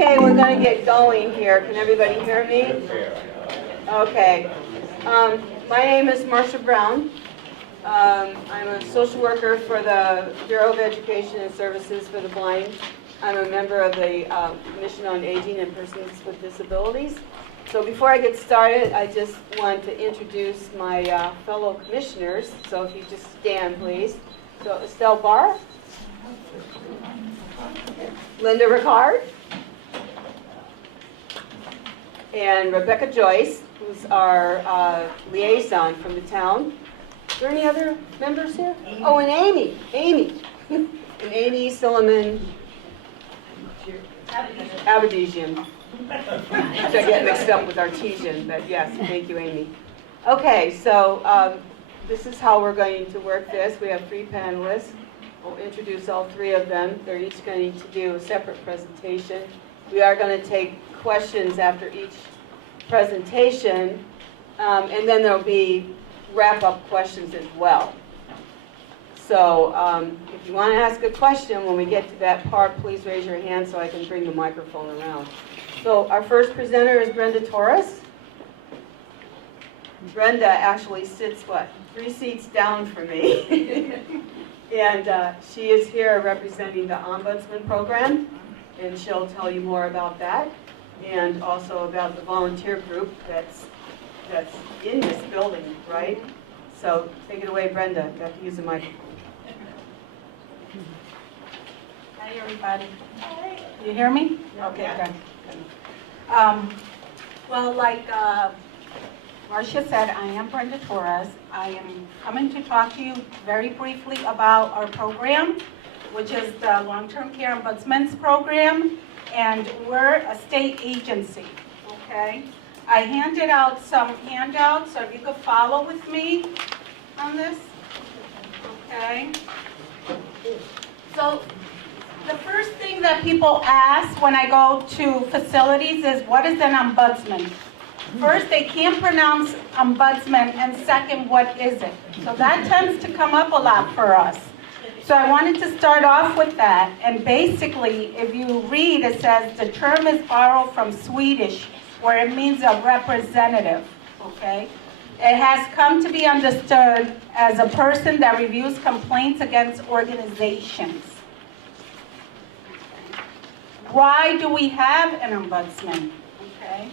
Okay, we're going to get going here. Can everybody hear me? Okay. My name is Marcia Brown. I'm a social worker for the Bureau of Education and Services for the Blind. I'm a member of the Commission on Aging and Persons with Disabilities. So before I get started, I just want to introduce my fellow commissioners. So if you just stand, please. So Estelle Barr, Linda Ricard, and Rebecca Joyce, who's our liaison from the town. Are there any other members here? Amy. Oh, and Amy. And Amy Silliman Abadesian. I get mixed up with artesian, but yes, thank you, Amy. Okay, so this is how we're going to work this. We have 3 panelists. We'll introduce all 3 of them. They're each going to do a separate presentation. We are going to take questions after each presentation, and then there'll be wrap-up questions as well. So if you want to ask a question when we get to that part, please raise your hand so I can bring the microphone around. So our first presenter is Brenda Torres. Brenda actually sits, 3 seats down from me. And she is here representing the Ombudsman program, and she'll tell you more about that, and also about the volunteer group that's in this building, right? So take it away, Brenda. You have to use the microphone. Hi, everybody. Hi. You hear me? Okay, Yeah. good. Well, like Marcia said, I am Brenda Torres. I am coming to talk to you very briefly about our program, which is the Long-Term Care Ombudsman's program, and we're a state agency, okay? I handed out some handouts, so if you could follow with me on this, okay? So the first thing that people ask when I go to facilities is, what is an ombudsman? First, they can't pronounce ombudsman, and second, what is it? So that tends to come up a lot for us. So I wanted to start off with that, and basically, if you read, it says the term is borrowed from Swedish, where it means a representative, okay? It has come to be understood as a person that reviews complaints against organizations. Why do we have an ombudsman? Okay,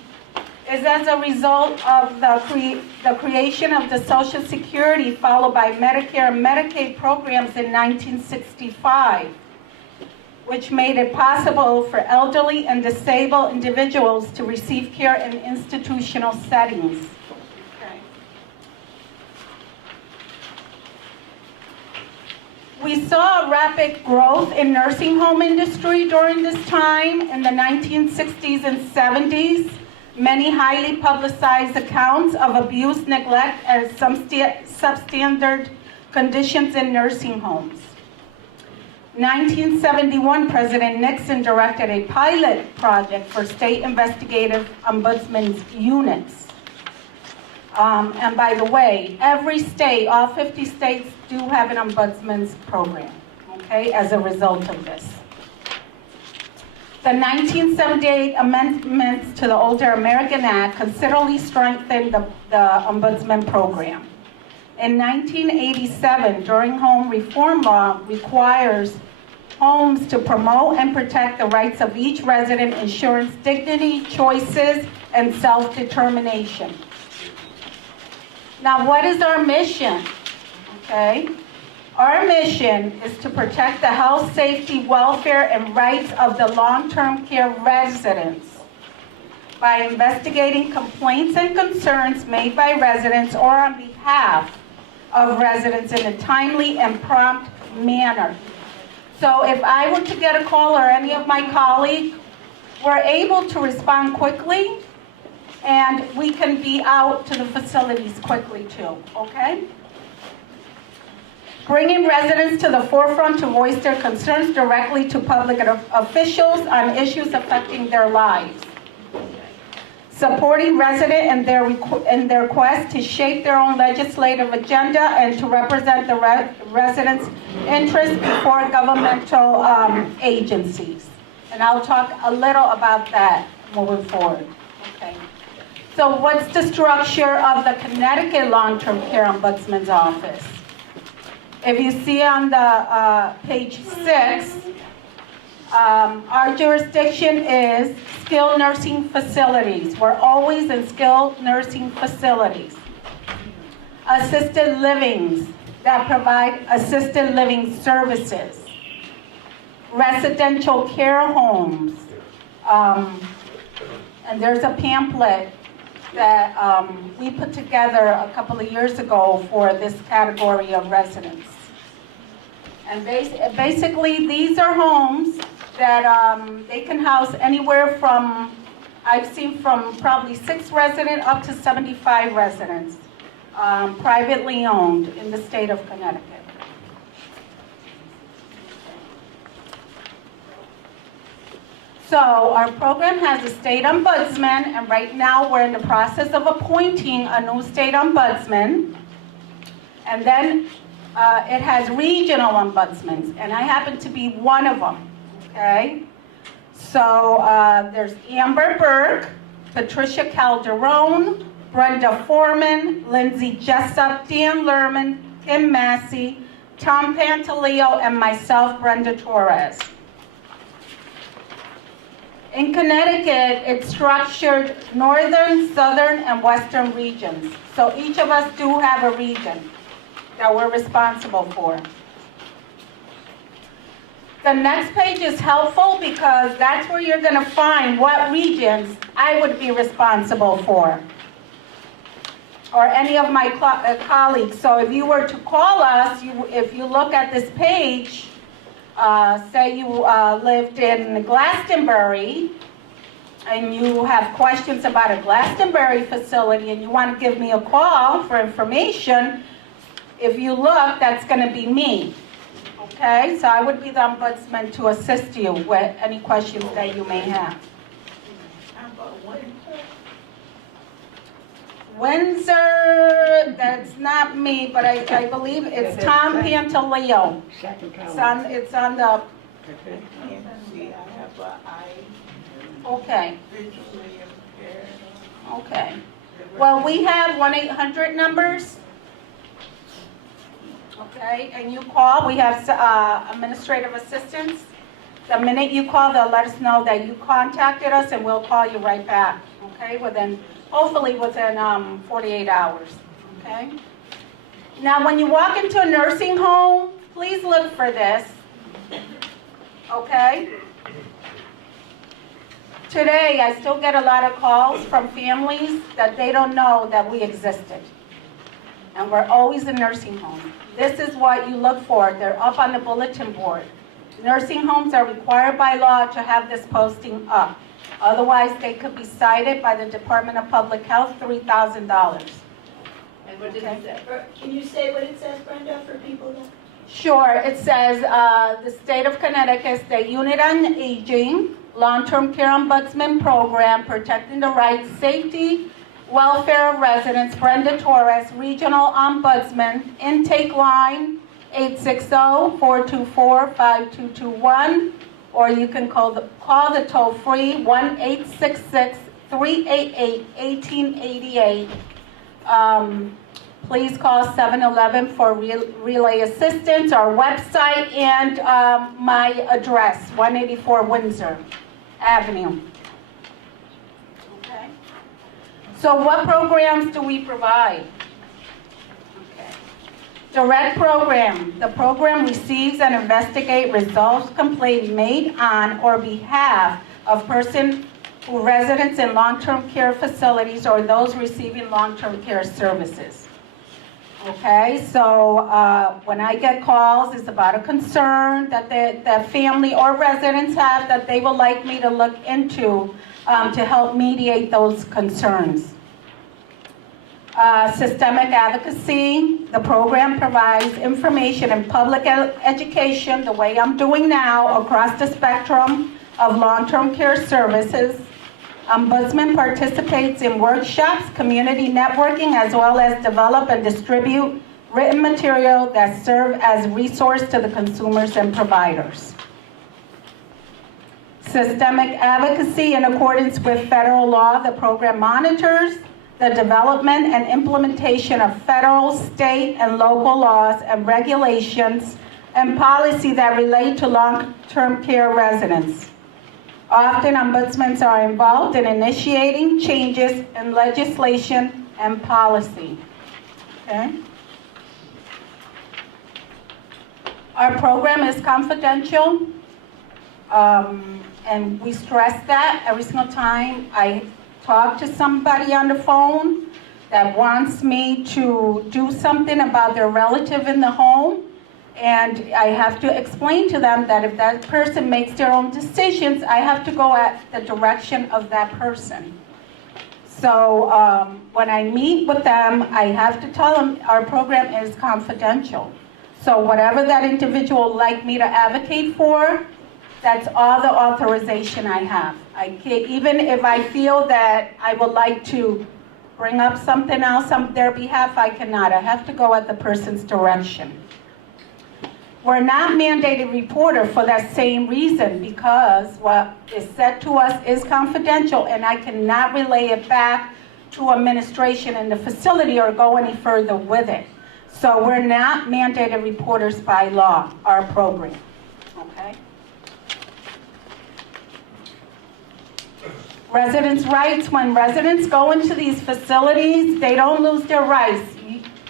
is as a result of the creation of the Social Security, followed by Medicare and Medicaid programs in 1965, which made it possible for elderly and disabled individuals to receive care in institutional settings. We saw a rapid growth in nursing home industry during this time in the 1960s and 70s. Many highly publicized accounts of abuse, neglect, and substandard conditions in nursing homes. 1971, President Nixon directed a pilot project for state investigative ombudsman's units. And by the way, every state, all 50 states, do have an ombudsman's program, okay, as a result of this. The 1978 amendments to the Older American Act considerably strengthened the ombudsman program. In 1987, During Home Reform Law requires homes to promote and protect the rights of each resident, ensuring dignity, choices, and self-determination. Now, what is our mission? Okay, our mission is to protect the health, safety, welfare, and rights of the long-term care residents by investigating complaints and concerns made by residents or on behalf of residents in a timely and prompt manner. So if I were to get a call, or any of my colleagues, we're able to respond quickly, and we can be out to the facilities quickly too, okay? Bringing residents to the forefront to voice their concerns directly to public officials on issues affecting their lives. Supporting residents in their quest to shape their own legislative agenda and to represent the residents' interests before governmental agencies. And I'll talk a little about that moving forward. Okay. So what's the structure of the Connecticut Long-Term Care Ombudsman's Office? If you see on the page 6, our jurisdiction is skilled nursing facilities. We're always in skilled nursing facilities. Assisted livings that provide assisted living services. Residential care homes. And there's a pamphlet that we put together a couple of years ago for this category of residents. And basically, these are homes that they can house anywhere from, I've seen from probably 6 residents up to 75 residents, privately owned in the state of Connecticut. So our program has a state ombudsman, and right now we're in the process of appointing a new state ombudsman. And then it has regional ombudsmans, and I happen to be one of them, okay? So there's Amber Burke, Patricia Calderon, Brenda Foreman, Lindsay Jessup, Dan Lerman, Kim Massey, Tom Pantaleo, and myself, Brenda Torres. In Connecticut, it's structured northern, southern, and western regions. So each of us do have a region that we're responsible for. The next page is helpful because that's where you're going to find what regions I would be responsible for, or any of my colleagues. So if you were to call us, if you look at this page, say you lived in Glastonbury, and you have questions about a Glastonbury facility, and you want to give me a call for information, if you look, that's going to be me. Okay, so I would be the ombudsman to assist you with any questions that you may have. Windsor, that's not me, but I believe it's Tom Pantaleo. It's on the. Okay. Okay. Well, we have 1-800 numbers. Okay, and you call. We have administrative assistants. The minute you call, they'll let us know that you contacted us, and we'll call you right back. Okay, hopefully within 48 hours. Okay. Now, when you walk into a nursing home, please look for this. Okay. Today, I still get a lot of calls from families that they don't know that we existed. And we're always in nursing homes. This is what you look for. They're up on the bulletin board. Nursing homes are required by law to have this posting up. Otherwise, they could be cited by the Department of Public Health, $3,000. And what does it say? Can you say what it says, Brenda, for people that? Sure. It says the State of Connecticut State Unit on Aging, Long-Term Care Ombudsman Program, protecting the rights, safety, welfare of residents, Brenda Torres, Regional Ombudsman, intake line 860-424-5221, or you can call the toll-free 1-866-388-1888. Please call 711 for relay assistance, our website, and my address, 184 Windsor Avenue. Okay. So what programs do we provide? Okay. Direct program. The program receives and investigates resolves complaints made on or behalf of person who residents in long-term care facilities or those receiving long-term care services. Okay, so when I get calls, it's about a concern that the family or residents have that they would like me to look into to help mediate those concerns. Systemic advocacy. The program provides information and public education, the way I'm doing now, across the spectrum of long-term care services. Ombudsman participates in workshops, community networking, as well as develop and distribute written material that serve as resource to the consumers and providers. Systemic advocacy in accordance with federal law. The program monitors the development and implementation of federal, state, and local laws and regulations and policy that relate to long-term care residents. Often, ombudsmen are involved in initiating changes in legislation and policy. Okay? Our program is confidential, and we stress that every single time I talk to somebody on the phone that wants me to do something about their relative in the home. And I have to explain to them that if that person makes their own decisions, I have to go at the direction of that person. So when I meet with them, I have to tell them our program is confidential. So whatever that individual would like me to advocate for, that's all the authorization I have. I can't, even if I feel that I would like to bring up something else on their behalf, I cannot. I have to go at the person's direction. We're not mandated reporter for that same reason, because what is said to us is confidential and I cannot relay it back to administration in the facility or go any further with it. So we're not mandated reporters by law, our program, okay? Residents' rights. When residents go into these facilities, they don't lose their rights.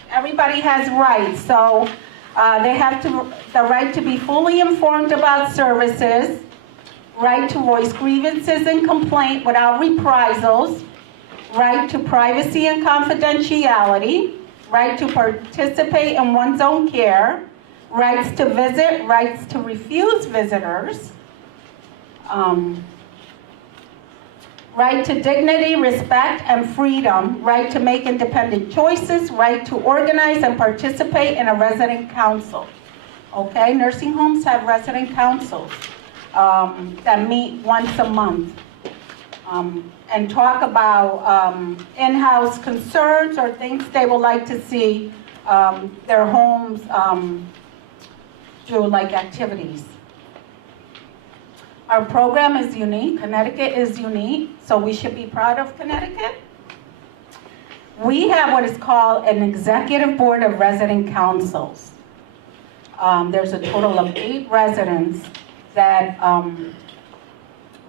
Everybody has rights, so they have the right to be fully informed about services, right to voice grievances and complaint without reprisals, right to privacy and confidentiality, right to participate in one's own care, rights to visit, rights to refuse visitors, right to dignity, respect, and freedom, right to make independent choices, right to organize and participate in a resident council. Okay, nursing homes have resident councils that meet once a month and talk about in-house concerns or things they would like to see their homes do, like activities. Our program is unique. Connecticut is unique, so we should be proud of Connecticut. We have what is called an executive board of resident councils. There's a total of 8 residents that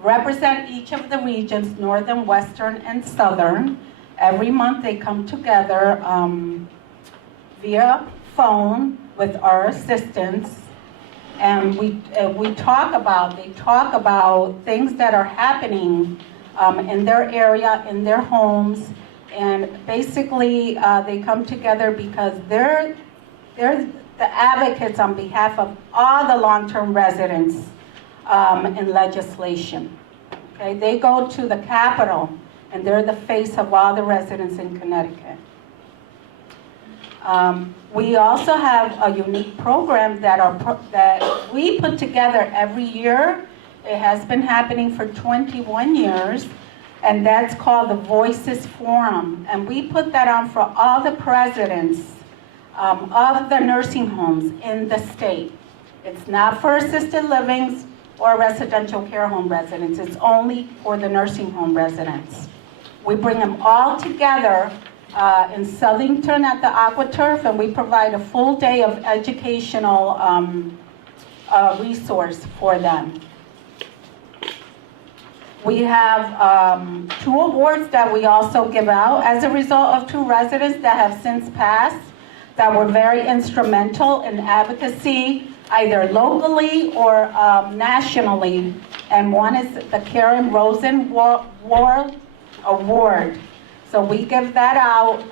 represent each of the regions, northern, western, and southern. Every month they come together via phone with our assistants. And they talk about things that are happening in their area, in their homes, and basically they come together because they're the advocates on behalf of all the long-term residents in legislation. Okay, they go to the Capitol, and they're the face of all the residents in Connecticut. We also have a unique program that we put together every year. It has been happening for 21 years, and that's called the Voices Forum. And we put that on for all the presidents of the nursing homes in the state. It's not for assisted livings or residential care home residents. It's only for the nursing home residents. We bring them all together in Southington at the AquaTurf, and we provide a full day of educational resource for them. We have 2 awards that we also give out as a result of 2 residents that have since passed that were very instrumental in advocacy, either locally or nationally. And one is the Karen Rosen World Award. So we give that out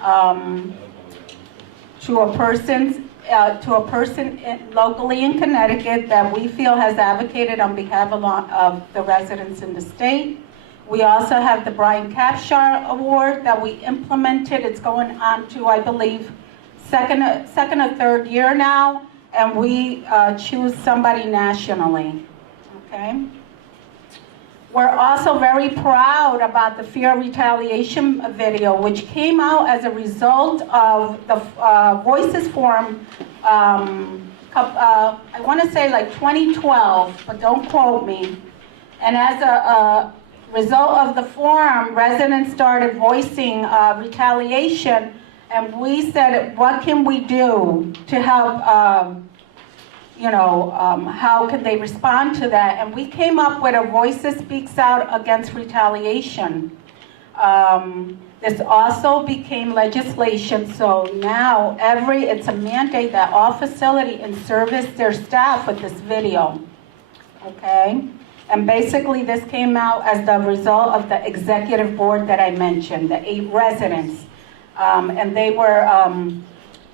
to a person locally in Connecticut that we feel has advocated on behalf of the residents in the state. We also have the Brian Capshar Award that we implemented. It's going on to, I believe, second or third year now, and we choose somebody nationally. Okay. We're also very proud about the Fear of Retaliation video, which came out as a result of the Voices Forum, I want to say like 2012, but don't quote me. And as a result of the forum, residents started voicing retaliation, and we said, what can we do to help, how can they respond to that? And we came up with a Voice That Speaks Out Against Retaliation. This also became legislation, so now it's a mandate that all facility and service their staff with this video, okay? And basically this came out as the result of the executive board that I mentioned, the 8 residents. And they were,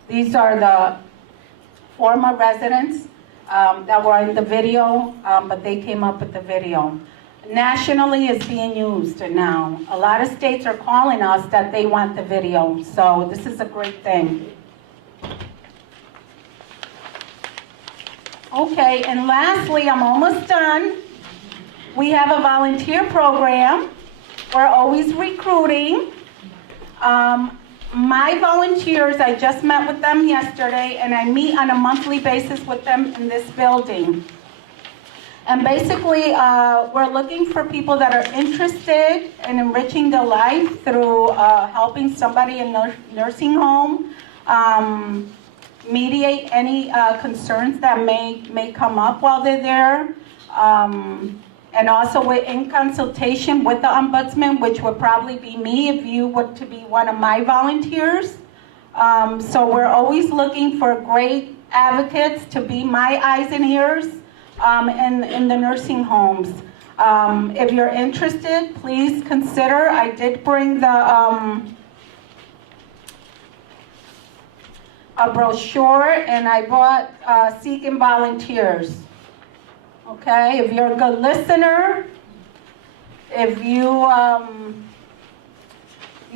these are the former residents that were in the video, but they came up with the video. Nationally, it's being used now. A lot of states are calling us that they want the video, so this is a great thing. Okay, and lastly, I'm almost done. We have a volunteer program. We're always recruiting. My volunteers, I just met with them yesterday, and I meet on a monthly basis with them in this building. And basically, we're looking for people that are interested in enriching their life through helping somebody in nursing home, mediate any concerns that may come up while they're there, and also in consultation with the Ombudsman, which would probably be me if you were to be one of my volunteers. So we're always looking for great advocates to be my eyes and ears in the nursing homes. If you're interested, please consider. I did bring a brochure, and I brought seeking volunteers. Okay, if you're a good listener, if you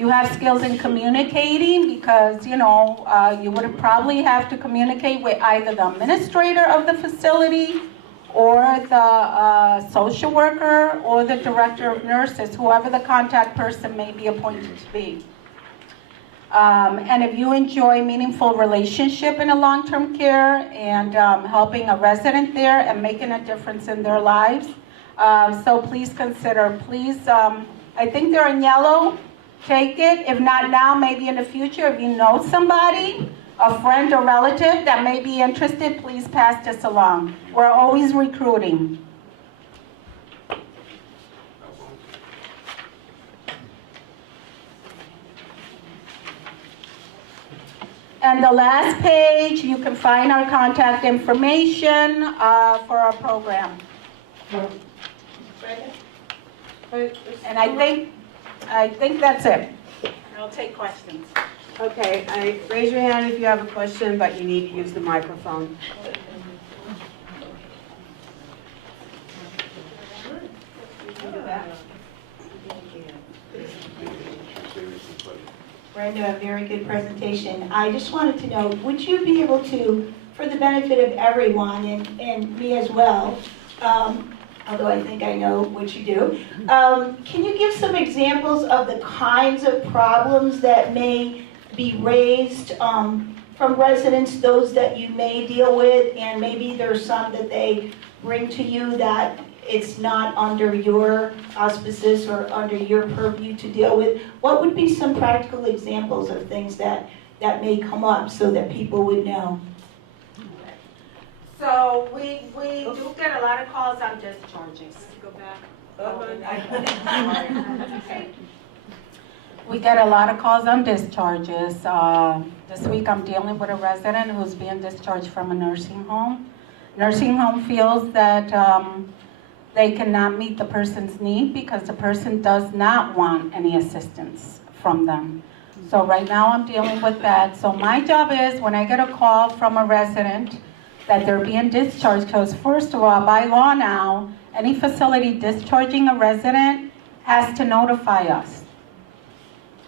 have skills in communicating, because you would probably have to communicate with either the administrator of the facility or the social worker or the director of nurses, whoever the contact person may be appointed to be. And if you enjoy meaningful relationship in a long-term care and helping a resident there and making a difference in their lives, so please consider. Please, I think they're in yellow. Take it. If not now, maybe in the future. If you know somebody, a friend or relative that may be interested, please pass this along. We're always recruiting. And the last page, you can find our contact information for our program. And I think that's it. I'll take questions. Okay, raise your hand if you have a question, but you need to use the microphone. Brenda, a very good presentation. I just wanted to know, would you be able to, for the benefit of everyone and me as well, although I think I know what you do, can you give some examples of the kinds of problems that may be raised from residents, those that you may deal with, and maybe there's some that they bring to you that it's not under your auspices or under your purview to deal with? What would be some practical examples of things that may come up so that people would know? So we do get a lot of calls on discharges. Go back. We get a lot of calls on discharges. This week I'm dealing with a resident who's being discharged from a nursing home. Nursing home feels that they cannot meet the person's need because the person does not want any assistance from them. So right now I'm dealing with that. So my job is, when I get a call from a resident that they're being discharged, because first of all, by law now, any facility discharging a resident has to notify us.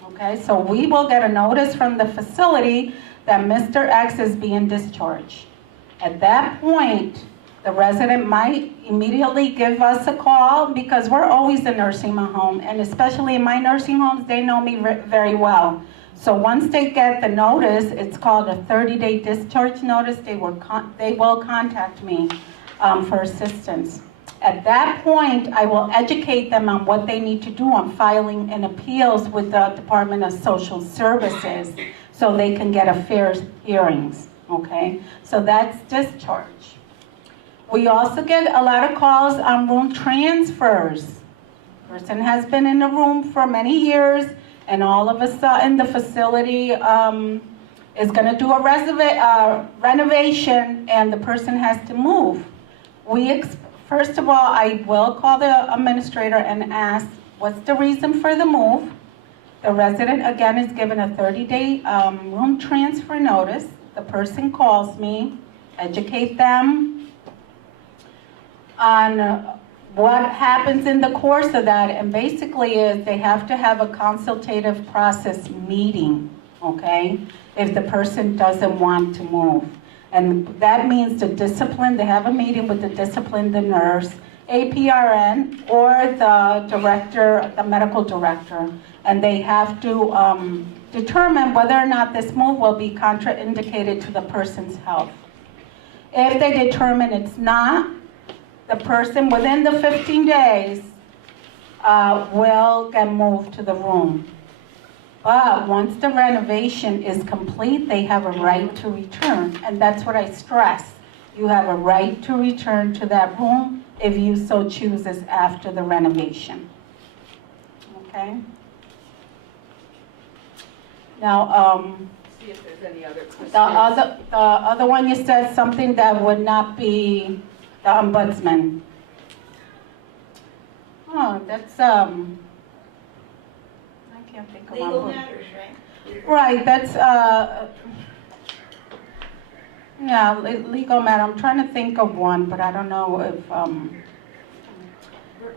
Okay, so we will get a notice from the facility that Mr. X is being discharged. At that point, the resident might immediately give us a call, because we're always a nursing home, and especially in my nursing homes, they know me very well. So once they get the notice, it's called a 30-day discharge notice, they will contact me for assistance. At that point, I will educate them on what they need to do on filing an appeals with the Department of Social Services so they can get a fair hearings, okay? So that's discharge. We also get a lot of calls on room transfers. Person has been in the room for many years, and all of a sudden the facility is going to do a renovation, and the person has to move. First of all, I will call the administrator and ask, what's the reason for the move? The resident, again, is given a 30-day room transfer notice. The person calls me, educate them on what happens in the course of that, and basically is they have to have a consultative process meeting, okay, if the person doesn't want to move. And that means the discipline, they have a meeting with the discipline, the nurse, APRN, or the director, the medical director, and they have to determine whether or not this move will be contraindicated to the person's health. If they determine it's not, the person within the 15 days will get moved to the room. But once the renovation is complete, they have a right to return. And that's what I stress. You have a right to return to that room if you so chooses after the renovation. Okay? Now, See if there's any other questions. the other one you said something that would not be the ombudsman. Oh, that's, I can't think of Legal one. matters, right? Right, that's, yeah, legal matter. I'm trying to think of one, but I don't know if, Work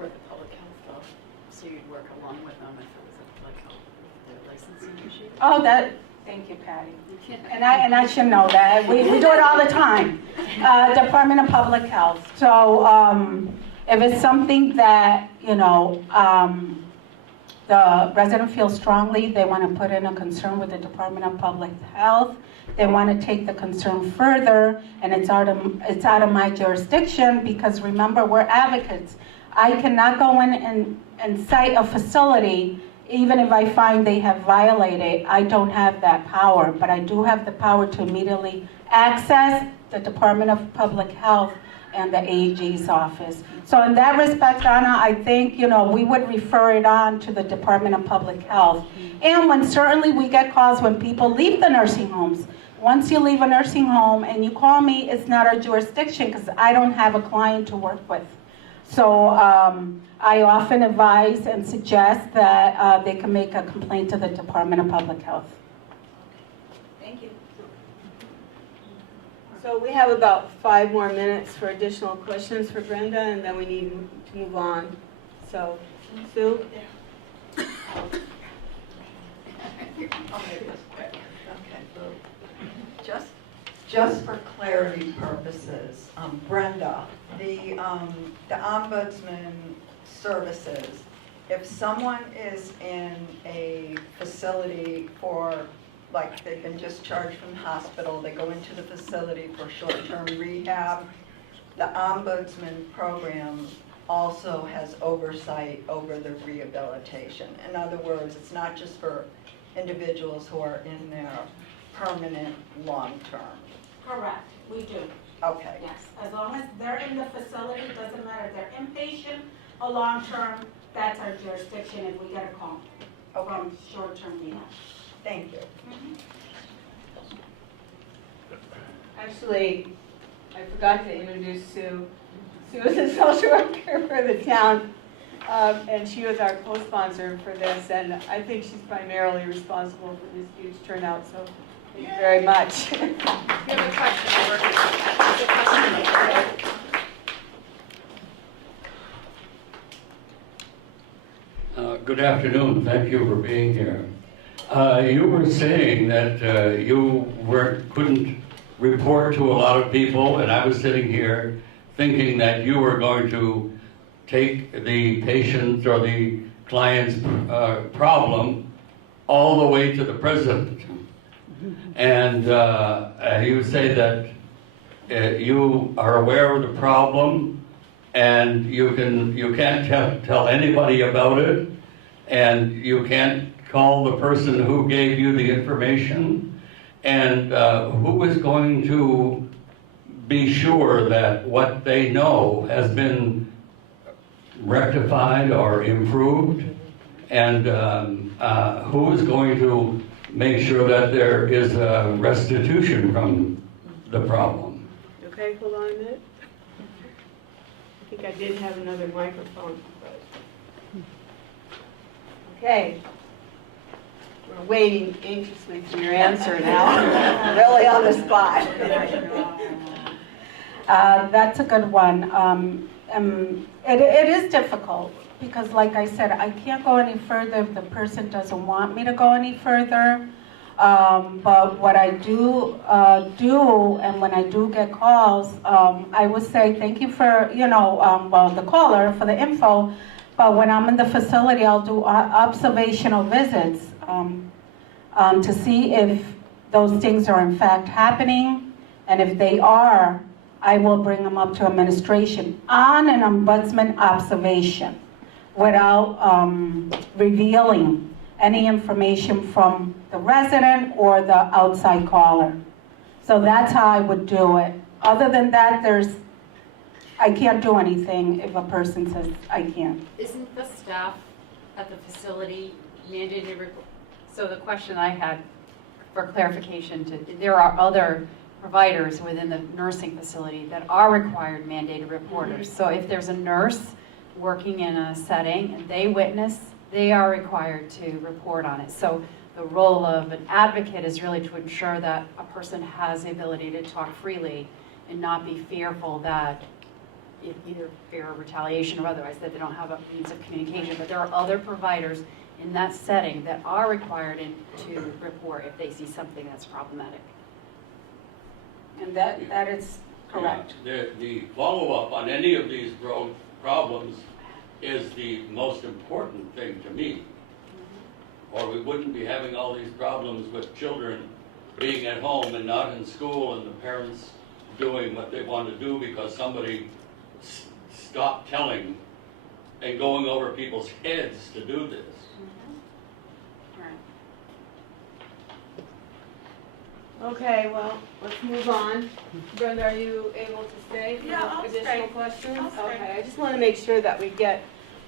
with the public health though, so you'd work along with them if it was a public health, their licensing issue. oh, that, thank you, Patty. And I should know that. We do it all the time. Department of Public Health. So if it's something that, you know, the resident feels strongly, they want to put in a concern with the Department of Public Health, they want to take the concern further, and it's out of my jurisdiction, because remember, we're advocates. I cannot go in and cite a facility even if I find they have violated. I don't have that power, but I do have the power to immediately access the Department of Public Health and the AG's office. So in that respect, Anna, I think, you know, we would refer it on to the Department of Public Health. And when certainly we get calls when people leave the nursing homes. Once you leave a nursing home and you call me, it's not our jurisdiction because I don't have a client to work with. So I often advise and suggest that they can make a complaint to the Department of Public Health. Thank you. So we have about 5 more minutes for additional questions for Brenda, and then we need to move on. So, Sue? I'll make this quick. Okay. Just for clarity purposes, Brenda, the Ombudsman Services, if someone is in a facility for, like they've been discharged from the hospital, they go into the facility for short-term rehab, the Ombudsman program also has oversight over the rehabilitation. In other words, it's not just for individuals who are in their permanent long-term. Correct, we do. Okay. Yes, as long as they're in the facility, it doesn't matter if they're inpatient or long-term, that's our jurisdiction if we get a call from short-term rehab. Thank you. Actually, I forgot to introduce Sue. Sue is a social worker for the town, and she was our co-sponsor for this, and I think she's primarily responsible for this huge turnout, so thank you very much. You have a question? Good afternoon. Thank you for being here. You were saying that you couldn't report to a lot of people, and I was sitting here thinking that you were going to take the patient's or the client's problem all the way to the president. And you say that you are aware of the problem and you can't tell anybody about it, and you can't call the person who gave you the information, and who is going to be sure that what they know has been rectified or improved, and who is going to make sure that there is a restitution from the problem? Okay, hold on a minute. I think I did have another microphone. Okay. We're waiting anxiously for your answer now. Really on the spot. That's a good one. It is difficult because, like I said, I can't go any further if the person doesn't want me to go any further. But what I do, and when I do get calls, I would say thank you for, the caller for the info. But when I'm in the facility, I'll do observational visits to see if those things are in fact happening, and if they are, I will bring them up to administration on an ombudsman observation without revealing any information from the resident or the outside caller. So that's how I would do it. Other than that, I can't do anything if a person says I can't. Isn't the staff at the facility mandated report? So the question I had for clarification, there are other providers within the nursing facility that are required mandated reporters. So if there's a nurse working in a setting and they witness, they are required to report on it. So the role of an advocate is really to ensure that a person has the ability to talk freely and not be fearful that either fear of retaliation or otherwise, that they don't have a means of communication. But there are other providers in that setting that are required to report if they see something that's problematic. And that is correct. The follow-up on any of these problems is the most important thing to me. Or we wouldn't be having all these problems with children being at home and not in school, and the parents doing what they want to do because somebody stopped telling and going over people's heads to do this. Okay, well, let's move on. Brenda, are you able to stay? Yeah, I'll additional stay. questions? I'll stay. Okay, I just want to make sure that we get,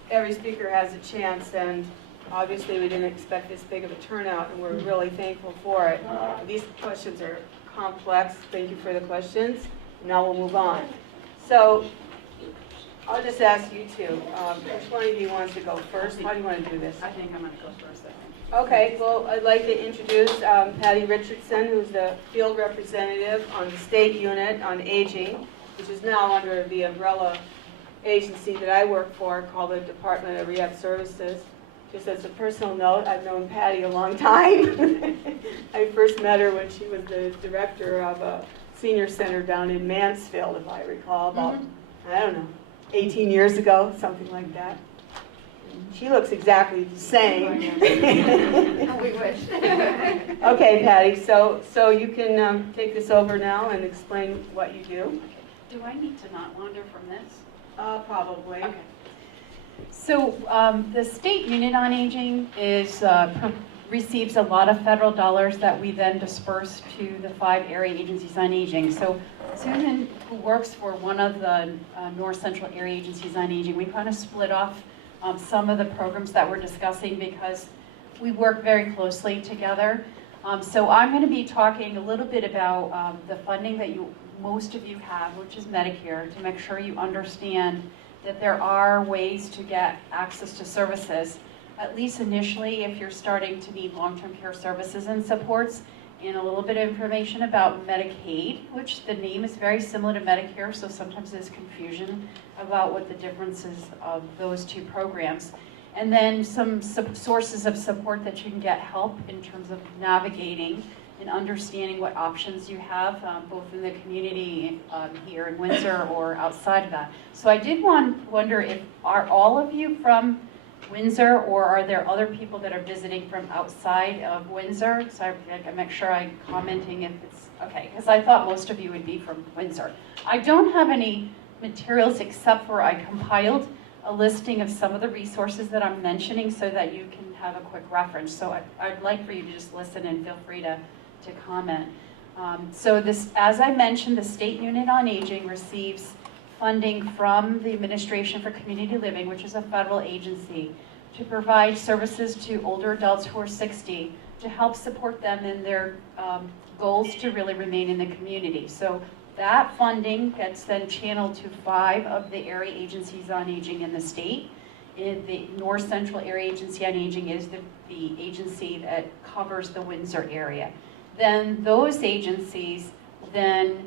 every speaker has a chance, and obviously we didn't expect this big of a turnout, and we're really thankful for it. These questions are complex. Thank you for the questions. Now we'll move on. So I'll just ask you two, which one of you wants to go first? How do you want to do this? I think I'm going to go first, I think. Okay, well, I'd like to introduce Patty Richardson, who's the field representative on the state unit on aging, which is now under the umbrella agency that I work for called the Department of Rehab Services. Just as a personal note, I've known Patty a long time. I first met her when she was the director of a senior center down in Mansfield, if I recall, about, I don't know, 18 years ago, something like that. She looks exactly the same. We wish. Okay, Patty, so you can take this over now and explain what you do. Do I need to not wander from this? Probably. Okay. So the state unit on aging receives a lot of federal dollars that we then disperse to the 5 area agencies on aging. So Susan, who works for one of the North Central area agencies on aging, we kind of split off some of the programs that we're discussing because we work very closely together. So I'm going to be talking a little bit about the funding that most of you have, which is Medicare, to make sure you understand that there are ways to get access to services, at least initially if you're starting to need long-term care services and supports, and a little bit of information about Medicaid, which the name is very similar to Medicare, so sometimes there's confusion about what the differences of those two programs. And then some sources of support that you can get help in terms of navigating and understanding what options you have, both in the community here in Windsor or outside of that. So I did wonder if, are all of you from Windsor, or are there other people that are visiting from outside of Windsor? So I make sure I'm commenting if it's okay, because I thought most of you would be from Windsor. I don't have any materials except for I compiled a listing of some of the resources that I'm mentioning so that you can have a quick reference. So I'd like for you to just listen and feel free to comment. So this, as I mentioned, the State Unit on Aging receives funding from the Administration for Community Living, which is a federal agency, to provide services to older adults who are 60 to help support them in their goals to really remain in the community. So that funding gets then channeled to 5 of the area agencies on aging in the state. In the North Central Area Agency on Aging is the agency that covers the Windsor area. Then those agencies then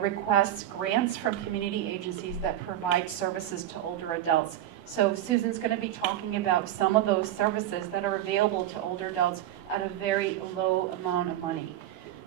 request grants from community agencies that provide services to older adults. So Susan's going to be talking about some of those services that are available to older adults at a very low amount of money.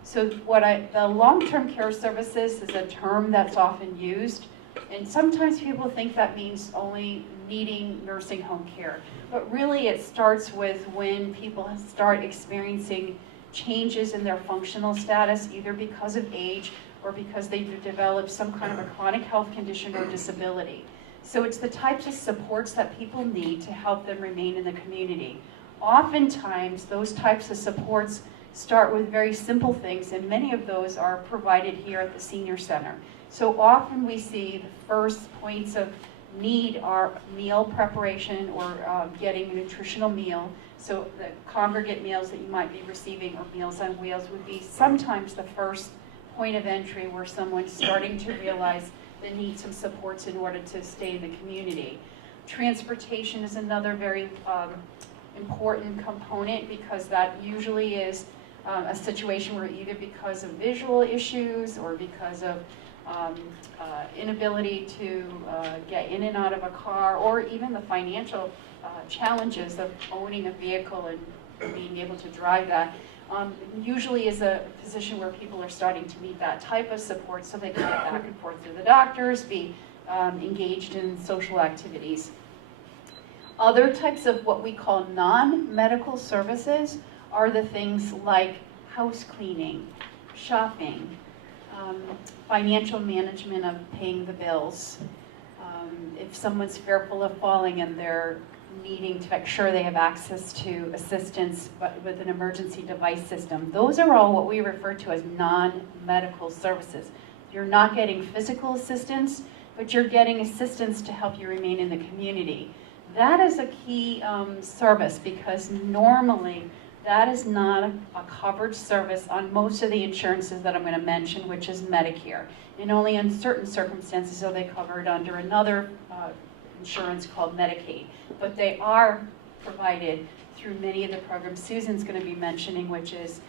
So the long-term care services is a term that's often used, and sometimes people think that means only needing nursing home care. But really it starts with when people start experiencing changes in their functional status, either because of age or because they've developed some kind of a chronic health condition or disability. So it's the types of supports that people need to help them remain in the community. Oftentimes, those types of supports start with very simple things, and many of those are provided here at the Senior Center. So often we see the first points of need are meal preparation or getting a nutritional meal. So the congregate meals that you might be receiving or Meals on Wheels would be sometimes the first point of entry where someone's starting to realize they need some supports in order to stay in the community. Transportation is another very important component, because that usually is a situation where either because of visual issues or because of inability to get in and out of a car, or even the financial challenges of owning a vehicle and being able to drive that, usually is a position where people are starting to need that type of support so they can get back and forth to the doctors, be engaged in social activities. Other types of what we call non-medical services are the things like house cleaning, shopping, financial management of paying the bills. If someone's fearful of falling and they're needing to make sure they have access to assistance with an emergency device system, those are all what we refer to as non-medical services. You're not getting physical assistance, but you're getting assistance to help you remain in the community. That is a key service, because normally that is not a covered service on most of the insurances that I'm going to mention, which is Medicare. And only in certain circumstances are they covered under another insurance called Medicaid. But they are provided through many of the programs Susan's going to be mentioning, which is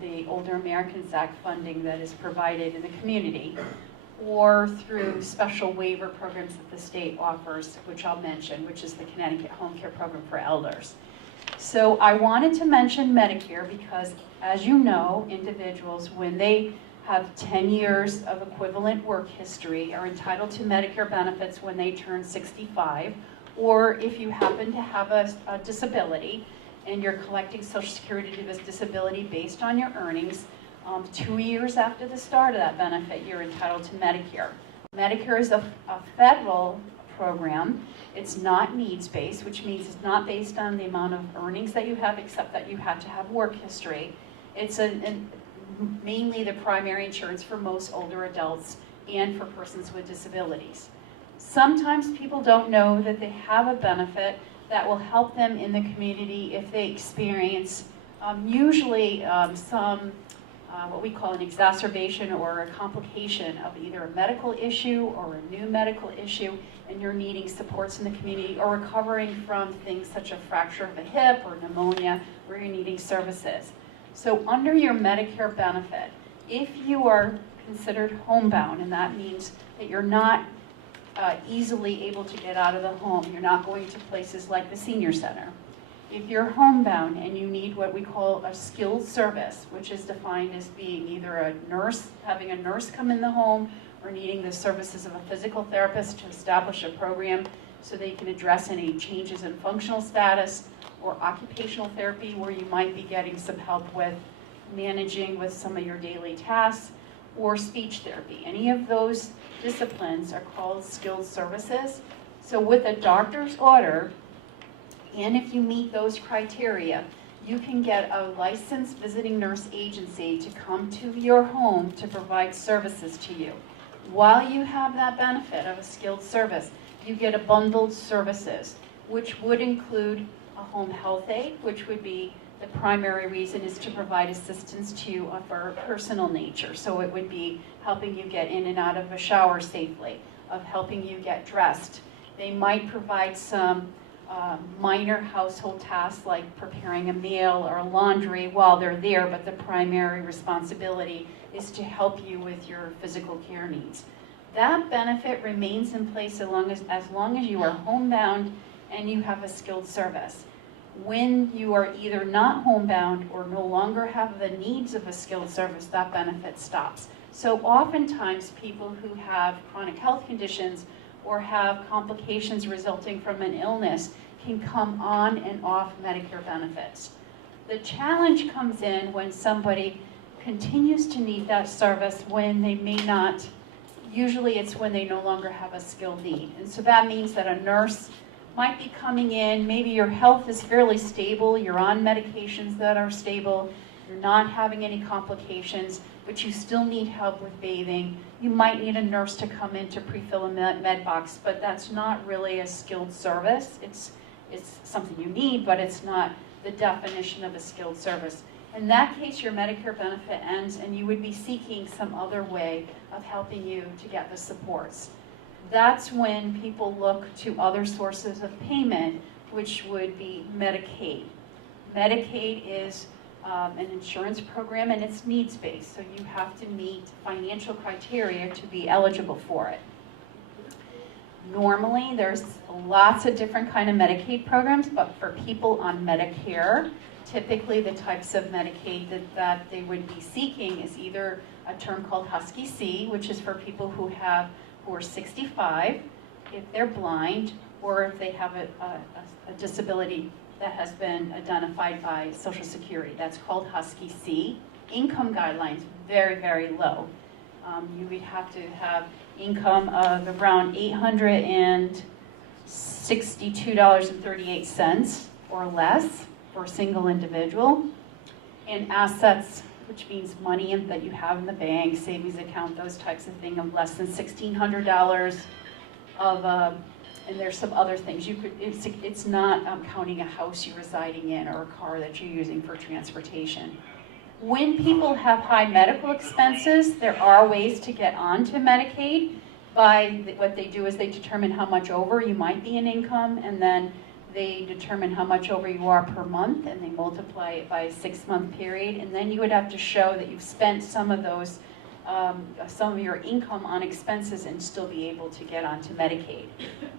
the Older Americans Act funding that is provided in the community, or through special waiver programs that the state offers, which I'll mention, which is the Connecticut Home Care Program for Elders. So I wanted to mention Medicare because, as you know, individuals, when they have 10 years of equivalent work history, are entitled to Medicare benefits when they turn 65, or if you happen to have a disability and you're collecting Social Security disability based on your earnings, 2 years after the start of that benefit, you're entitled to Medicare. Medicare is a federal program. It's not needs-based, which means it's not based on the amount of earnings that you have, except that you have to have work history. It's mainly the primary insurance for most older adults and for persons with disabilities. Sometimes people don't know that they have a benefit that will help them in the community if they experience usually some what we call an exacerbation or a complication of either a medical issue or a new medical issue, and you're needing supports in the community, or recovering from things such as a fracture of a hip or pneumonia where you're needing services. So under your Medicare benefit, if you are considered homebound, and that means that you're not easily able to get out of the home, you're not going to places like the Senior Center. If you're homebound and you need what we call a skilled service, which is defined as being either a nurse, having a nurse come in the home, or needing the services of a physical therapist to establish a program so they can address any changes in functional status, or occupational therapy where you might be getting some help with managing with some of your daily tasks, or speech therapy. Any of those disciplines are called skilled services. So with a doctor's order, and if you meet those criteria, you can get a licensed visiting nurse agency to come to your home to provide services to you. While you have that benefit of a skilled service, you get a bundled services, which would include a home health aide, which would be the primary reason is to provide assistance to you of a personal nature. So it would be helping you get in and out of a shower safely, of helping you get dressed. They might provide some minor household tasks like preparing a meal or laundry while they're there, but the primary responsibility is to help you with your physical care needs. That benefit remains in place as long as you are homebound and you have a skilled service. When you are either not homebound or no longer have the needs of a skilled service, that benefit stops. So oftentimes people who have chronic health conditions or have complications resulting from an illness can come on and off Medicare benefits. The challenge comes in when somebody continues to need that service when they may not. Usually it's when they no longer have a skilled need. And so that means that a nurse might be coming in, maybe your health is fairly stable, you're on medications that are stable, you're not having any complications, but you still need help with bathing. You might need a nurse to come in to pre-fill a med box, but that's not really a skilled service. It's something you need, but it's not the definition of a skilled service. In that case, your Medicare benefit ends and you would be seeking some other way of helping you to get the supports. That's when people look to other sources of payment, which would be Medicaid. Medicaid is an insurance program and it's needs-based, so you have to meet financial criteria to be eligible for it. Normally, there's lots of different kind of Medicaid programs, but for people on Medicare, typically the types of Medicaid that they would be seeking is either a term called Husky C, which is for people who are 65, if they're blind, or if they have a disability that has been identified by Social Security. That's called Husky C. Income guidelines, very, very low. You would have to have income of around $862.38 or less for a single individual, and assets, which means money that you have in the bank, savings account, those types of things, of less than $1,600 of, and there's some other things. It's not counting a house you're residing in or a car that you're using for transportation. When people have high medical expenses, there are ways to get onto Medicaid. What they do is they determine how much over you might be in income, and then they determine how much over you are per month, and they multiply it by a 6-month period, and then you would have to show that you've spent some of those, some of your income on expenses and still be able to get onto Medicaid.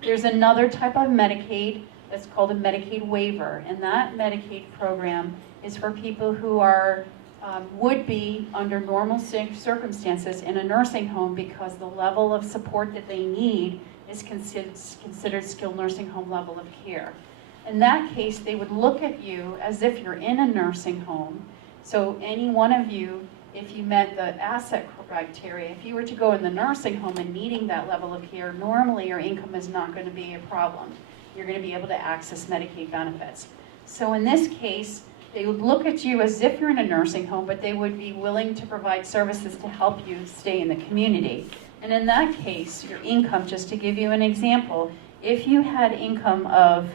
There's another type of Medicaid that's called a Medicaid Waiver, and that Medicaid program is for people who are would be under normal circumstances in a nursing home because the level of support that they need is considered skilled nursing home level of care. In that case, they would look at you as if you're in a nursing home. So any one of you, if you met the asset criteria, if you were to go in the nursing home and needing that level of care, normally your income is not going to be a problem. You're going to be able to access Medicaid benefits. So in this case, they would look at you as if you're in a nursing home, but they would be willing to provide services to help you stay in the community. And in that case, your income, just to give you an example, if you had income of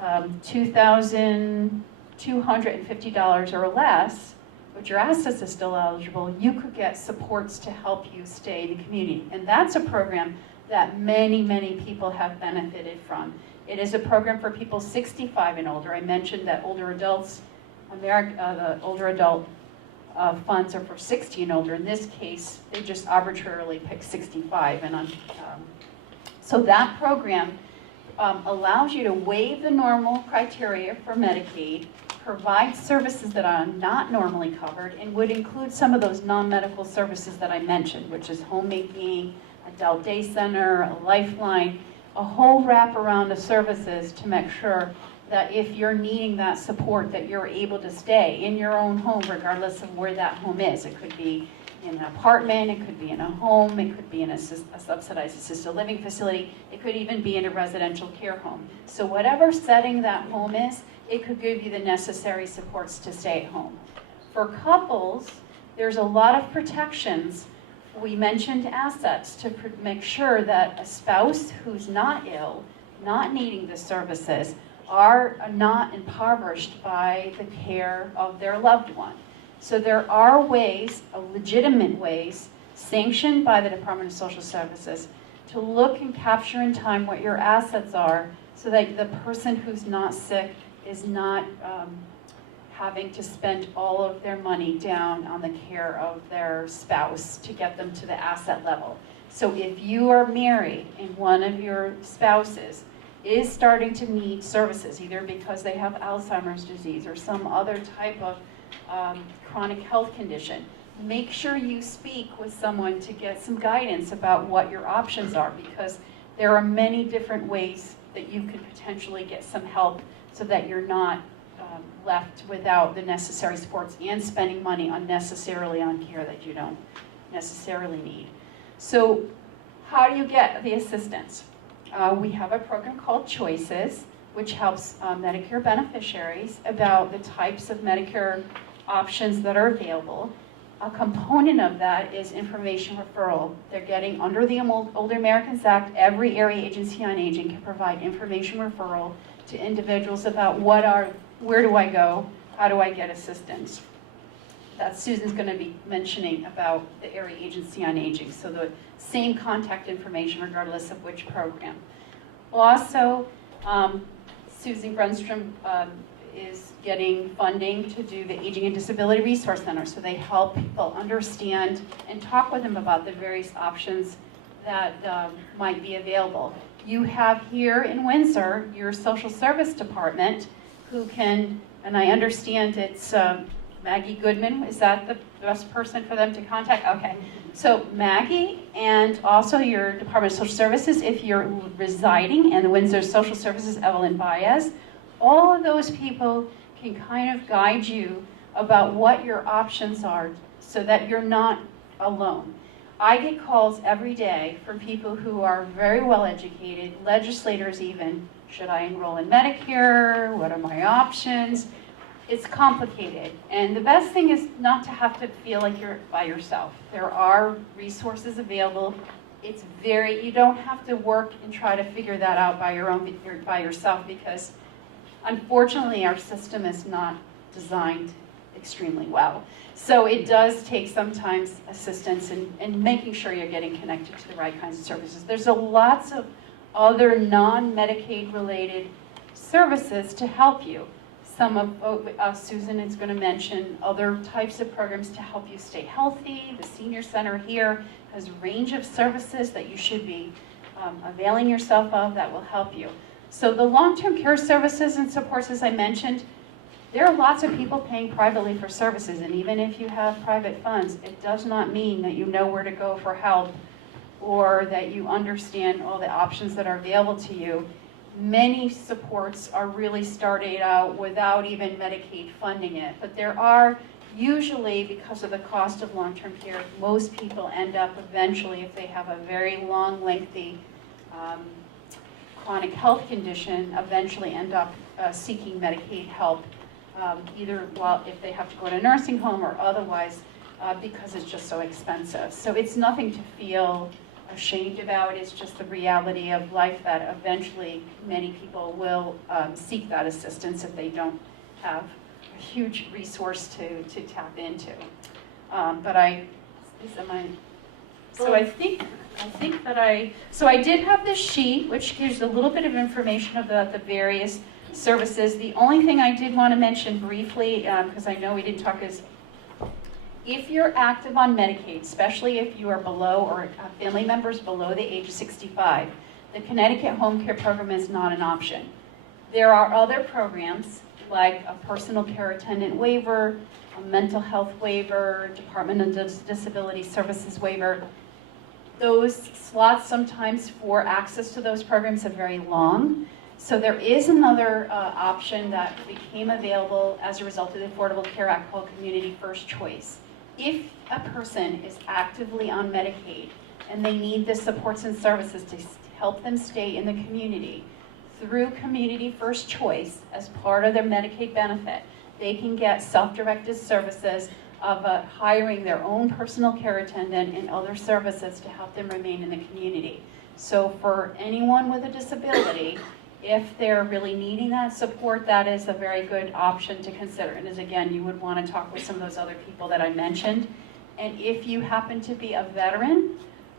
$2,250 or less, but your assets are still eligible, you could get supports to help you stay in the community. And that's a program that many, many people have benefited from. It is a program for people 65 and older. I mentioned that older adults, the older adult funds are for 60 and older. In this case, they just arbitrarily pick 65. And so that program allows you to waive the normal criteria for Medicaid, provide services that are not normally covered, and would include some of those non-medical services that I mentioned, which is homemaking, adult day center, a lifeline, a whole wraparound of services to make sure that if you're needing that support, that you're able to stay in your own home regardless of where that home is. It could be be in an apartment, it could be in a home, it could be in a subsidized assisted living facility, it could even be in a residential care home. So whatever setting that home is, it could give you the necessary supports to stay at home. For couples, there's a lot of protections. We mentioned assets to make sure that a spouse who's not ill, not needing the services, are not impoverished by the care of their loved one. So there are ways, legitimate ways, sanctioned by the Department of Social Services, to look and capture in time what your assets are so that the person who's not sick is not having to spend all of their money down on the care of their spouse to get them to the asset level. So if you are married and one of your spouses is starting to need services, either because they have Alzheimer's disease or some other type of chronic health condition, make sure you speak with someone to get some guidance about what your options are, because there are many different ways that you could potentially get some help so that you're not left without the necessary supports and spending money unnecessarily on care that you don't necessarily need. So how do you get the assistance? We have a program called Choices, which helps Medicare beneficiaries about the types of Medicare options that are available. A component of that is information referral. They're getting, under the Older Americans Act, every area agency on aging can provide information referral to individuals about where do I go, how do I get assistance. That Susan's going to be mentioning about the area agency on aging, so the same contact information regardless of which program. Also, Susan Grunstrom is getting funding to do the Aging and Disability Resource Center, so they help people understand and talk with them about the various options that might be available. You have here in Windsor your social service department who can, and I understand it's Maggie Goodman, is that the best person for them to contact? Okay, so Maggie, and also your Department of Social Services, if you're residing in the Windsor Social Services, Evelyn Baez, all of those people can kind of guide you about what your options are so that you're not alone. I get calls every day from people who are very well educated, legislators even. Should I enroll in Medicare? What are my options? It's complicated. And the best thing is not to have to feel like you're by yourself. There are resources available. It's you don't have to work and try to figure that out by yourself, because unfortunately our system is not designed extremely well. So it does take sometimes assistance in making sure you're getting connected to the right kinds of services. There's lots of other non-Medicaid related services to help you. Some of Susan is going to mention other types of programs to help you stay healthy. The Senior Center here has a range of services that you should be availing yourself of that will help you. So the long-term care services and supports, as I mentioned, there are lots of people paying privately for services, and even if you have private funds, it does not mean that you know where to go for help or that you understand all the options that are available to you. Many supports are really started out without even Medicaid funding it, but there are usually, because of the cost of long-term care, most people end up eventually, if they have a very long, lengthy chronic health condition, eventually end up seeking Medicaid help, either if they have to go to a nursing home or otherwise, because it's just so expensive. So it's nothing to feel ashamed about. It's just the reality of life that eventually many people will seek that assistance if they don't have a huge resource to tap into. So I did have this sheet which gives a little bit of information about the various services. The only thing I did want to mention briefly, because I know we didn't talk, is if you're active on Medicaid, especially if you are below or have family members below the age of 65, the Connecticut Home Care Program is not an option. There are other programs like a personal care attendant waiver, a mental health waiver, Department of Disability Services waiver. Those slots sometimes for access to those programs are very long. So there is another option that became available as a result of the Affordable Care Act called Community First Choice. if a person is actively on Medicaid and they need the supports and services to help them stay in the community, through Community First Choice as part of their Medicaid benefit, they can get self-directed services of hiring their own personal care attendant and other services to help them remain in the community. So for anyone with a disability, if they're really needing that support, that is a very good option to consider. And as again, you would want to talk with some of those other people that I mentioned. And if you happen to be a veteran,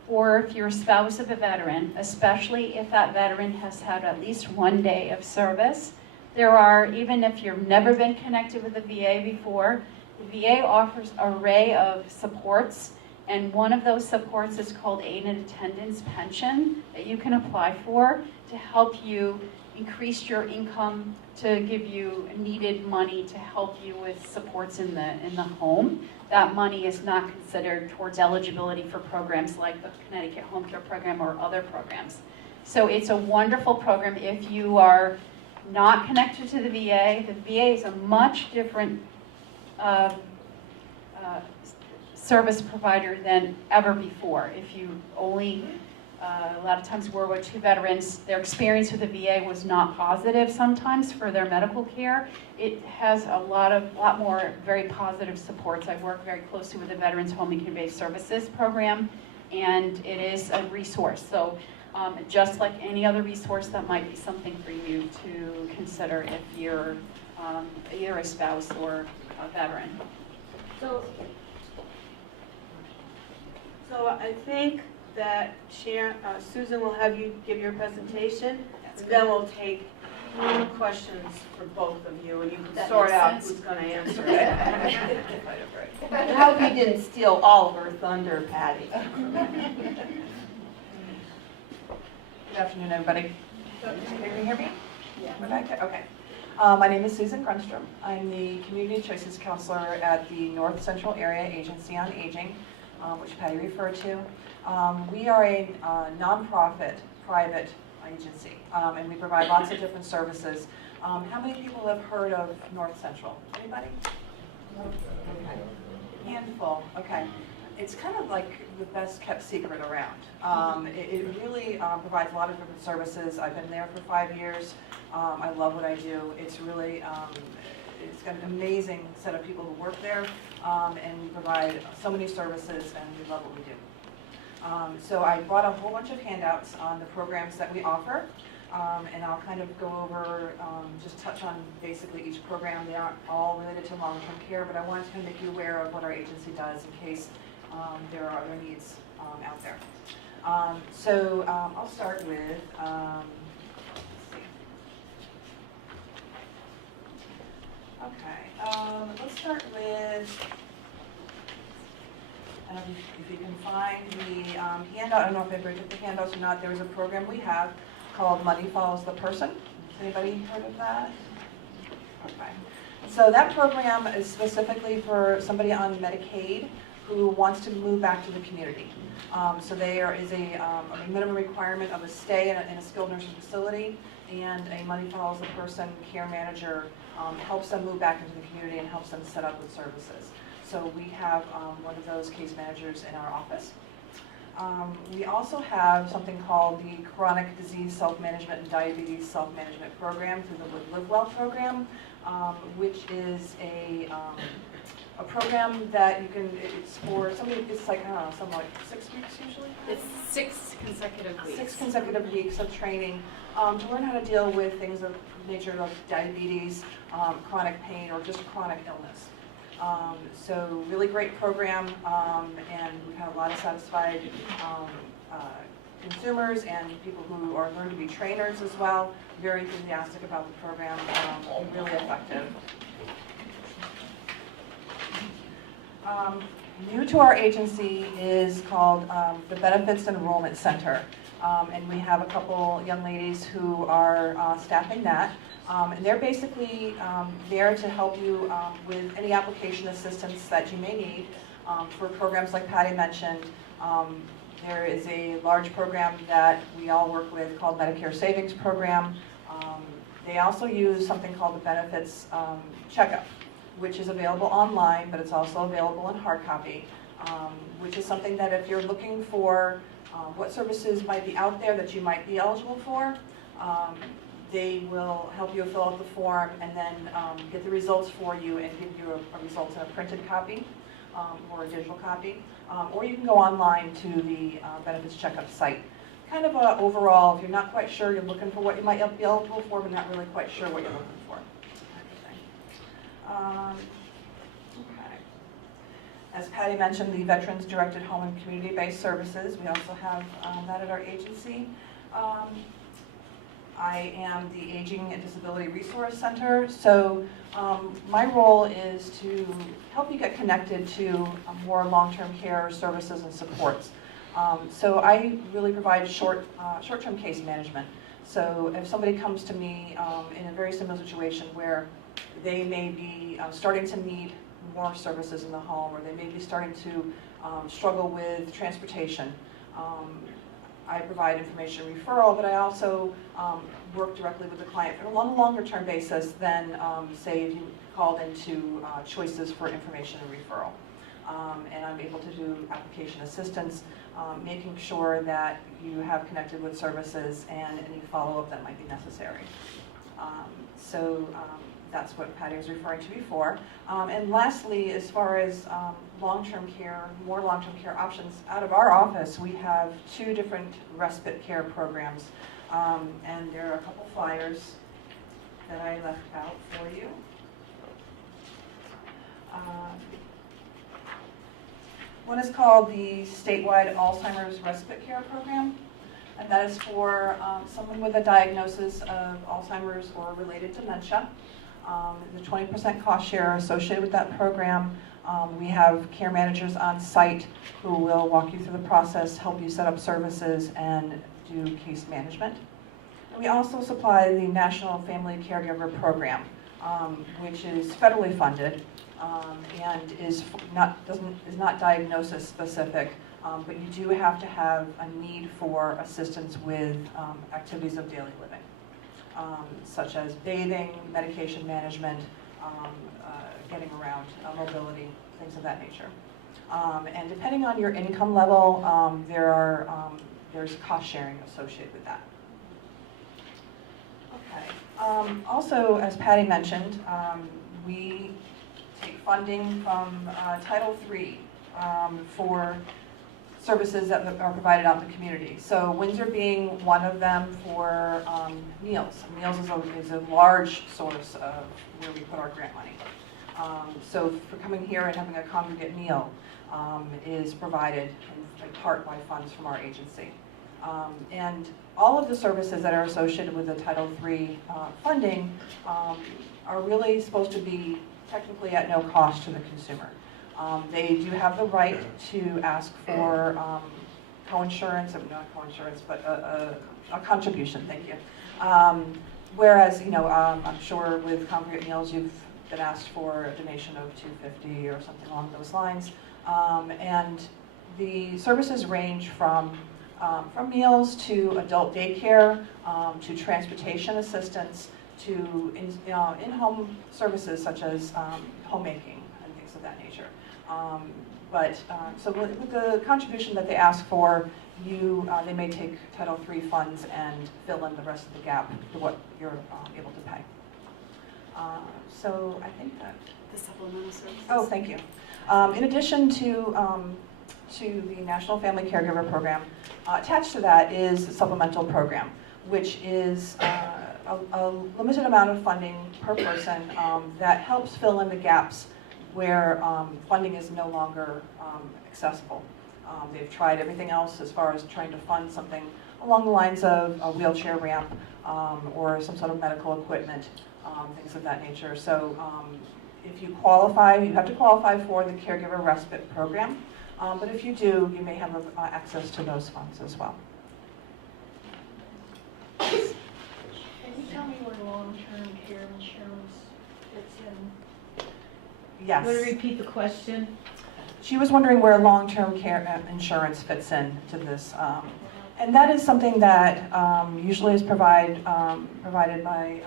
or if you're a spouse of a veteran, especially if that veteran has had at least 1 day of service, there are, even if you've never been connected with the VA before, the VA offers an array of supports, and one of those supports is called aid and attendance pension that you can apply for to help you increase your income, to give you needed money to help you with supports in the home. That money is not considered towards eligibility for programs like the Connecticut Home Care Program or other programs. So it's a wonderful program if you are not connected to the VA. The VA is a much different service provider than ever before. If you only, a lot of times World War II veterans, their experience with the VA was not positive sometimes for their medical care. It has a lot more very positive supports. I work very closely with the Veterans Home and Community-Based Services program, and it is a resource. So just like any other resource, that might be something for you to consider if you're either a spouse or a veteran. So I think that Susan will have you give your presentation, and then we'll take questions for both of you, and you can sort out who's going to answer it. I hope you didn't steal all of her thunder, Patty. Good afternoon, everybody. Can you hear me? Yeah. Okay. My name is Susan Grunstrom. I'm the Community Choices Counselor at the North Central Area Agency on Aging, which Patty referred to. We are a nonprofit, private agency, and we provide lots of different services. How many people have heard of North Central? Anybody? Okay. Handful. Okay. It's kind of like the best kept secret around. It really provides a lot of different services. I've been there for 5 years. I love what I do. It's really, it's got an amazing set of people who work there, and we provide so many services, and we love what we do. So I brought a whole bunch of handouts on the programs that we offer, and I'll kind of go over, just touch on basically each program. They aren't all related to long-term care, but I wanted to kind of make you aware of what our agency does in case there are other needs out there. So I'll start with, let's see. Okay, let's start with, if you can find the handout. I don't know if everybody took the handouts or not. There's a program we have called Money Follows the Person. Has anybody heard of that? Okay. So that program is specifically for somebody on Medicaid who wants to move back to the community. So there is a minimum requirement of a stay in a skilled nursing facility, and a Money Follows the Person care manager helps them move back into the community and helps them set up with services. So we have one of those case managers in our office. We also have something called the Chronic Disease Self-Management and Diabetes Self-Management Program through the Live Well program, which is a program that you can, it's for somebody, it's like, I don't know, something like 6 weeks usually? It's 6 consecutive weeks. 6 consecutive weeks of training to learn how to deal with things of nature of diabetes, chronic pain, or just chronic illness. So really great program, and we've had a lot of satisfied consumers and people who are learning to be trainers as well. Very enthusiastic about the program, really effective. New to our agency is called the Benefits Enrollment Center, and we have a couple young ladies who are staffing that. And they're basically there to help you with any application assistance that you may need for programs like Patty mentioned. There is a large program that we all work with called Medicare Savings Program. They also use something called the Benefits Checkup, which is available online, but it's also available in hard copy, which is something that if you're looking for what services might be out there that you might be eligible for, they will help you fill out the form and then get the results for you and give you a results in a printed copy or a digital copy. Or you can go online to the benefits checkup site. Kind of overall, if you're not quite sure, you're looking for what you might be eligible for, but not really quite sure what you're looking for. Okay. As Patty mentioned, the Veterans Directed Home and Community-Based Services, we also have that at our agency. I am the Aging and Disability Resource Center, so my role is to help you get connected to more long-term care services and supports. So I really provide short-term case management. So if somebody comes to me in a very similar situation where they may be starting to need more services in the home, or they may be starting to struggle with transportation, I provide information referral, but I also work directly with the client on a longer-term basis than, say, if you called into choices for information and referral. And I'm able to do application assistance, making sure that you have connected with services and any follow-up that might be necessary. So that's what Patty was referring to before. And lastly, as far as long-term care, more long-term care options, out of our office, we have 2 different respite care programs. And there are a couple flyers that I left out for you. One is called the statewide Alzheimer's Respite Care Program, and that is for someone with a diagnosis of Alzheimer's or related dementia. The 20% cost share associated with that program. We have care managers on site who will walk you through the process, help you set up services, and do case management. And we also supply the National Family Caregiver Program, which is federally funded. And is not diagnosis specific, but you do have to have a need for assistance with activities of daily living, such as bathing, medication management, getting around, mobility, things of that nature. And depending on your income level, there's cost sharing associated with that. Okay. Also, as Patty mentioned, we take funding from Title III for services that are provided out in the community. So Windsor being one of them for meals. Meals is a large source of where we put our grant money. So for coming here and having a congregate meal is provided in part by funds from our agency. And all of the services that are associated with the Title III funding are really supposed to be technically at no cost to the consumer. They do have the right to ask for co-insurance, not co-insurance, but a contribution, thank you. Whereas, I'm sure with congregate meals you've been asked for a donation of $250 or something along those lines. And the services range from meals to adult daycare, to transportation assistance, to in-home services such as homemaking and things of that nature. So with the contribution that they ask for, they may take Title III funds and fill in the rest of the gap to what you're able to pay. So I think that... The supplemental services. Oh, thank you. In addition to the National Family Caregiver Program, attached to that is the supplemental program, which is a limited amount of funding per person that helps fill in the gaps where funding is no longer accessible. They've tried everything else as far as trying to fund something along the lines of a wheelchair ramp or some sort of medical equipment, things of that nature. So if you qualify, you have to qualify for the Caregiver Respite Program, but if you do, you may have access to those funds as well. Can you tell me where long-term care insurance fits in? Yes. Want to repeat the question? She was wondering where long-term care insurance fits in to this. And that is something that usually is provided by, is it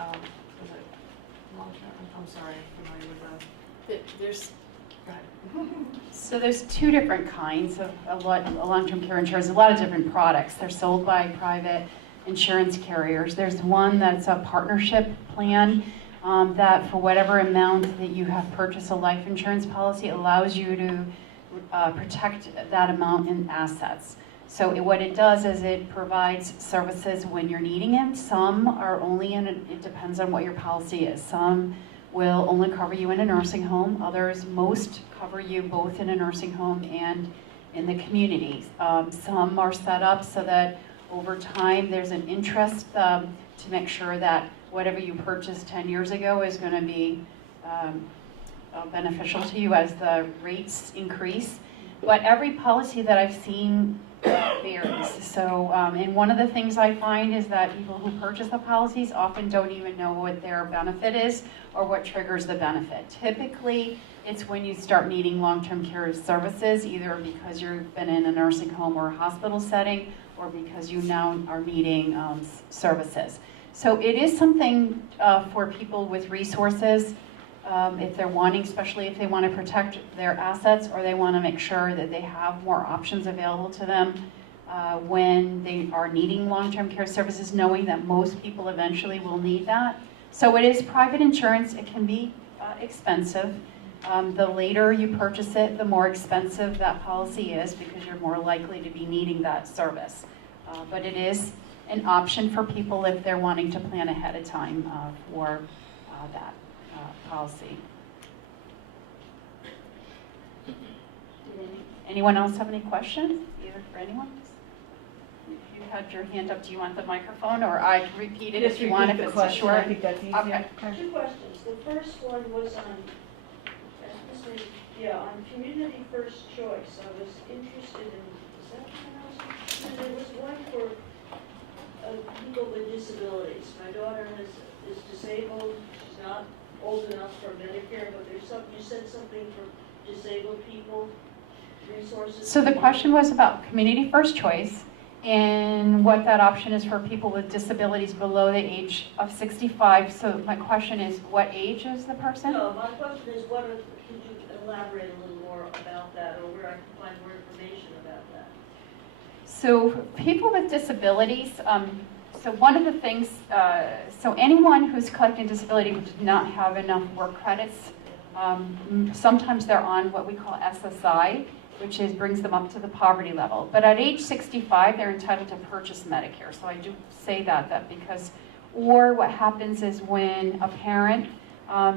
long-term? I'm sorry, I'm familiar with There's, So there's two different kinds of long-term care insurance, a lot of different products. They're sold by private insurance carriers. There's one that's a partnership plan that for whatever amount that you have purchased a life insurance policy allows you to protect that amount in assets. So what it does is it provides services when you're needing it. Some are only it depends on what your policy is. Some will only cover you in a nursing home. Others, most cover you both in a nursing home and in the community. Some are set up so that over time there's an interest to make sure that whatever you purchased 10 years ago is going to be beneficial to you as the rates increase. But every policy that I've seen varies. So, and one of the things I find is that people who purchase the policies often don't even know what their benefit is or what triggers the benefit. Typically, it's when you start needing long-term care services, either because you've been in a nursing home or a hospital setting, or because you now are needing services. So it is something for people with resources, if they're wanting, especially if they want to protect their assets or they want to make sure that they have more options available to them when they are needing long-term care services, knowing that most people eventually will need that. So it is private insurance. It can be expensive. The later you purchase it, the more expensive that policy is because you're more likely to be needing that service. But it is an option for people if they're wanting to plan ahead of time for that policy. Anyone else have any questions, either for anyone? If you had your hand up, do you want the microphone, or I can repeat it if you want, if it's a short? I think that's easier. Okay. Two questions. The first one was on, on community first choice. I was interested in, is that what I was? And there was one for people with disabilities. My daughter is disabled. She's not old enough for Medicare, but there's some, you said something for disabled people, resources. So the question was about community first choice and what that option is for people with disabilities below the age of 65. So my question is, what age is the person? No, my question is, could you elaborate a little more about that, or where I can find more information about that? So people with disabilities, so one of the things, so anyone who's collecting disability who did not have enough work credits, sometimes they're on what we call SSI, which brings them up to the poverty level. But at age 65, they're entitled to purchase Medicare. So I do say that because, or what happens is when a parent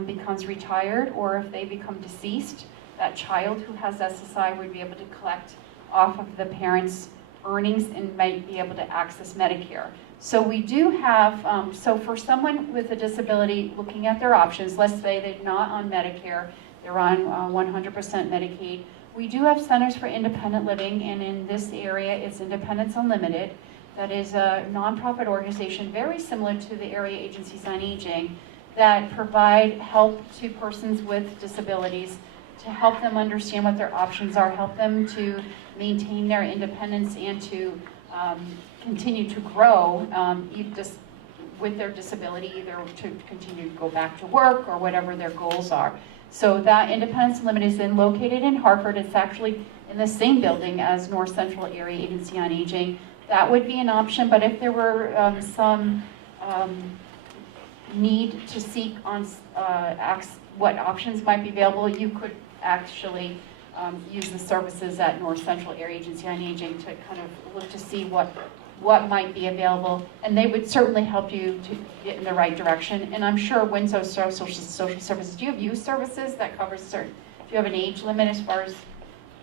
becomes retired, or if they become deceased, that child who has SSI would be able to collect off of the parent's earnings and might be able to access Medicare. So we do have, so for someone with a disability looking at their options, let's say they're not on Medicare, they're on 100% Medicaid, we do have Centers for Independent Living, and in this area it's Independence Unlimited. That is a nonprofit organization very similar to the area agencies on aging that provide help to persons with disabilities to help them understand what their options are, help them to maintain their independence and to continue to grow just with their disability, either to continue to go back to work or whatever their goals are. So that Independence Unlimited is then located in Hartford. It's actually in the same building as North Central Area Agency on Aging. That would be an option, but if there were some need to seek on what options might be available, you could actually use the services at North Central Area Agency on Aging to kind of look to see what might be available, and they would certainly help you to get in the right direction. And I'm sure Windsor Social Services, do you have youth services that covers certain, do you have an age limit as far as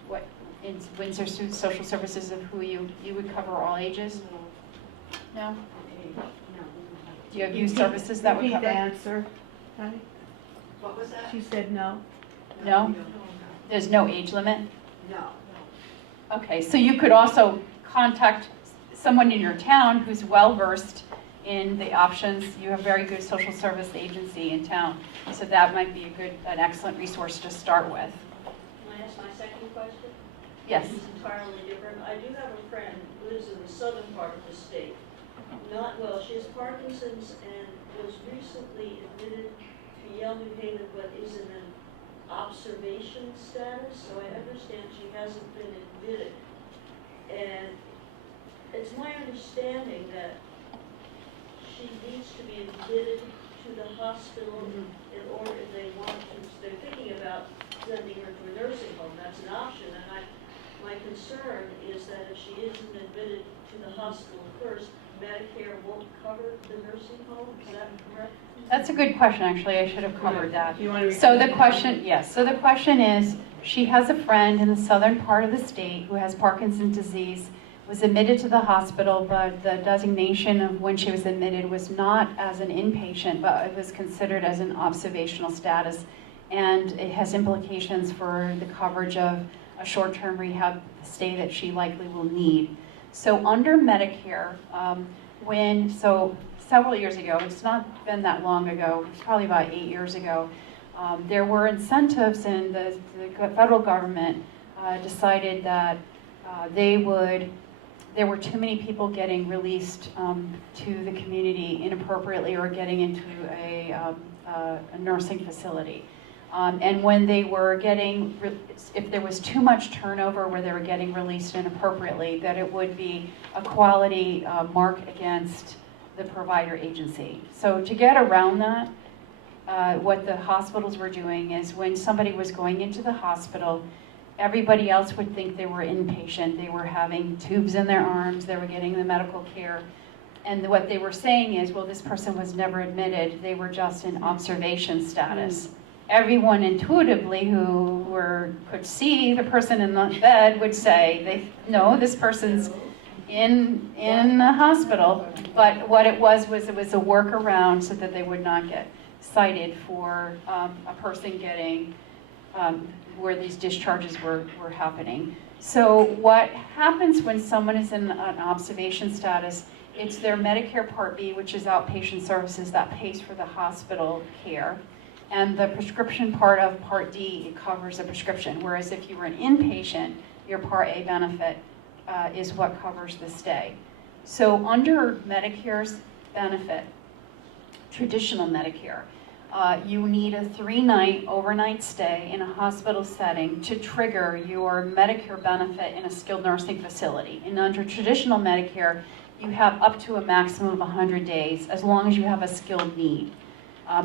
what in Windsor Social Services of who you would cover all ages? No? Do you have youth services that would Repeat cover? the answer. Patty? What was that? She said no. No? There's no age limit? No. Okay, so you could also contact someone in your town who's well-versed in the options. You have a very good social service agency in town, so that might be an excellent resource to start with. Can I ask my second question? Yes. It's entirely different. I do have a friend who lives in the southern part of the state. She has Parkinson's and was recently admitted to Yale New Haven, but is in an observation status, so I understand she hasn't been admitted. And it's my understanding that she needs to be admitted to the hospital in order, if they want to, they're thinking about sending her to a nursing home, that's an option, and my concern is that if she isn't admitted to the hospital first, Medicare won't cover the nursing home, is that correct? That's a good question, actually. I should have covered that. You want to So the question, yes, so the question is, she has a friend in the southern part of the state who has Parkinson's disease, was admitted to the hospital, but the designation of when she was admitted was not as an inpatient, but it was considered as an observational status. And it has implications for the coverage of a short-term rehab stay that she likely will need. So under Medicare, so several years ago, it's not been that long ago, it's probably about 8 years ago, there were incentives, and the federal government decided that there were too many people getting released to the community inappropriately or getting into a nursing facility. And when they were getting, if there was too much turnover where they were getting released inappropriately, that it would be a quality mark against the provider agency. So to get around that, what the hospitals were doing is when somebody was going into the hospital, everybody else would think they were inpatient. They were having tubes in their arms, they were getting the medical care. And what they were saying is, well, this person was never admitted, they were just in observation status. Everyone intuitively who could see the person in the bed would say, no, this person's in the hospital. But what it was a workaround so that they would not get cited for a person getting where these discharges were happening. So what happens when someone is in an observation status, it's their Medicare Part B, which is outpatient services, that pays for the hospital care. And the prescription part of Part D, it covers the prescription. Whereas if you were an inpatient, your Part A benefit is what covers the stay. So under Medicare's benefit, traditional Medicare, you need a 3-night overnight stay in a hospital setting to trigger your Medicare benefit in a skilled nursing facility. And under traditional Medicare, you have up to a maximum of 100 days as long as you have a skilled need.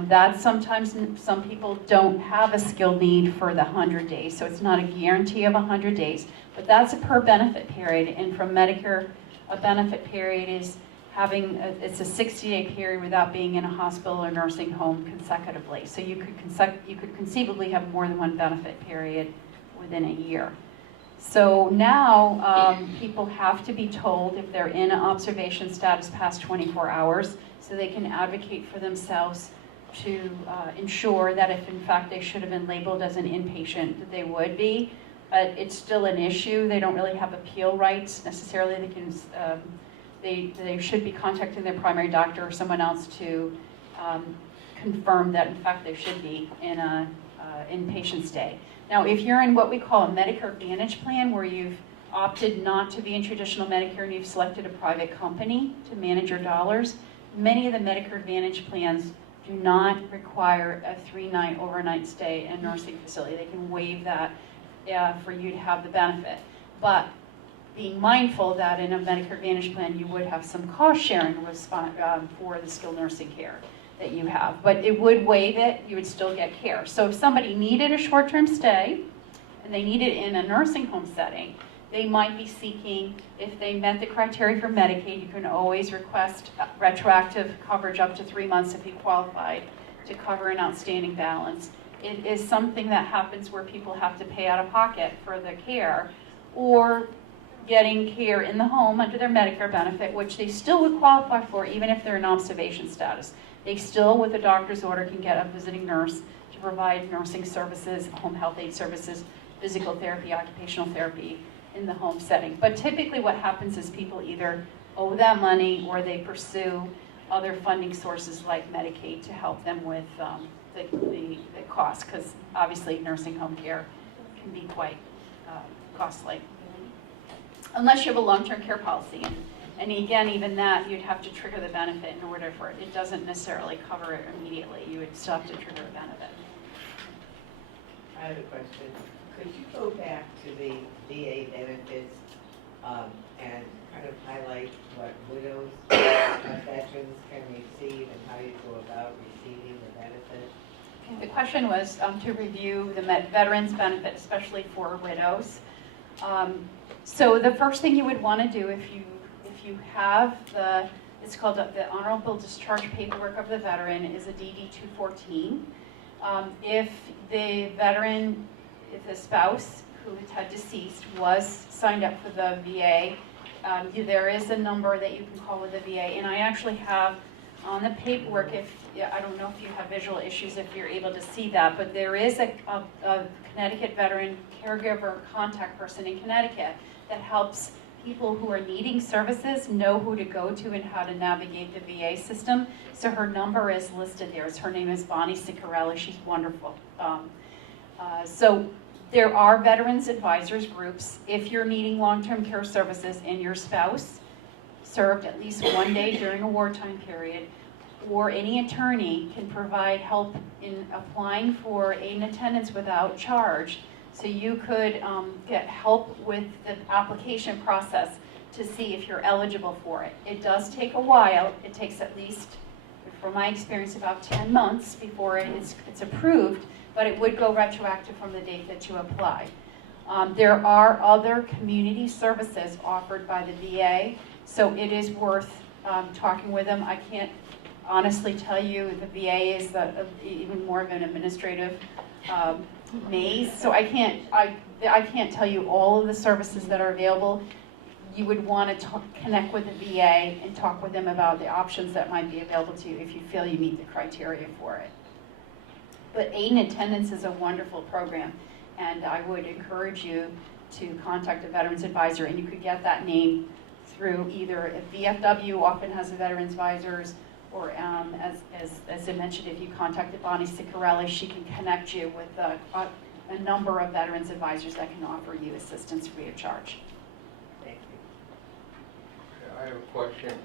That sometimes some people don't have a skilled need for the 100 days, so it's not a guarantee of 100 days, but that's a per benefit period. And from Medicare, a benefit period is it's a 60-day period without being in a hospital or nursing home consecutively. So you could conceivably have more than one benefit period within a year. So now people have to be told if they're in an observation status past 24 hours so they can advocate for themselves to ensure that if in fact they should have been labeled as an inpatient, that they would be. It's still an issue. They don't really have appeal rights necessarily. They can they should be contacting their primary doctor or someone else to confirm that in fact they should be in a inpatient stay. Now, if you're in what we call a Medicare Advantage plan, where you've opted not to be in traditional Medicare and you've selected a private company to manage your dollars, many of the Medicare Advantage plans do not require a 3-night overnight stay in a nursing facility. They can waive that for you to have the benefit. But being mindful that in a Medicare Advantage plan, you would have some cost sharing for the skilled nursing care that you have. But it would waive it, you would still get care. So if somebody needed a short-term stay, and they need it in a nursing home setting, they might be seeking, if they met the criteria for Medicaid, you can always request retroactive coverage up to 3 months if you qualified to cover an outstanding balance. It is something that happens where people have to pay out of pocket for the care, or getting care in the home under their Medicare benefit, which they still would qualify for even if they're in observation status. They still, with a doctor's order, can get a visiting nurse to provide nursing services, home health aid services, physical therapy, occupational therapy in the home setting. But typically what happens is people either owe that money or they pursue other funding sources like Medicaid to help them with the cost, because obviously nursing home care can be quite costly. Unless you have a long-term care policy. And again, even that, you'd have to trigger the benefit in order for it. It doesn't necessarily cover it immediately. You would still have to trigger a benefit. I have a question. Could you go back to the VA benefits and kind of highlight what widows of veterans can receive and how you go about receiving the benefit? The question was to review the veterans benefit, especially for widows. So the first thing you would want to do if you have it's called the Honorable Discharge Paperwork of the Veteran, is a DD 214. If the veteran, if the spouse who had deceased was signed up for the VA, there is a number that you can call with the VA. And I actually have on the paperwork, I don't know if you have visual issues if you're able to see that, but there is a Connecticut veteran caregiver contact person in Connecticut that helps people who are needing services know who to go to and how to navigate the VA system. So her number is listed there. Her name is Bonnie Ciccarelli. She's wonderful. So there are veterans advisors groups. If you're needing long-term care services and your spouse served at least one day during a wartime period, or any attorney can provide help in applying for aid and attendance without charge. So you could get help with the application process to see if you're eligible for it. It does take a while. It takes at least, from my experience, about 10 months before it's approved, but it would go retroactive from the date that you apply. There are other community services offered by the VA, so it is worth talking with them. I can't honestly tell you the VA is even more of an administrative maze, so I can't tell you all of the services that are available. You would want to connect with the VA and talk with them about the options that might be available to you if you feel you meet the criteria for it. But aid and attendance is a wonderful program, and I would encourage you to contact a veterans advisor, and you could get that name through either a VFW often has a veterans advisors, or as I mentioned, if you contacted Bonnie Ciccarelli, she can connect you with a number of veterans advisors that can offer you assistance free of charge. Thank you. I have a question.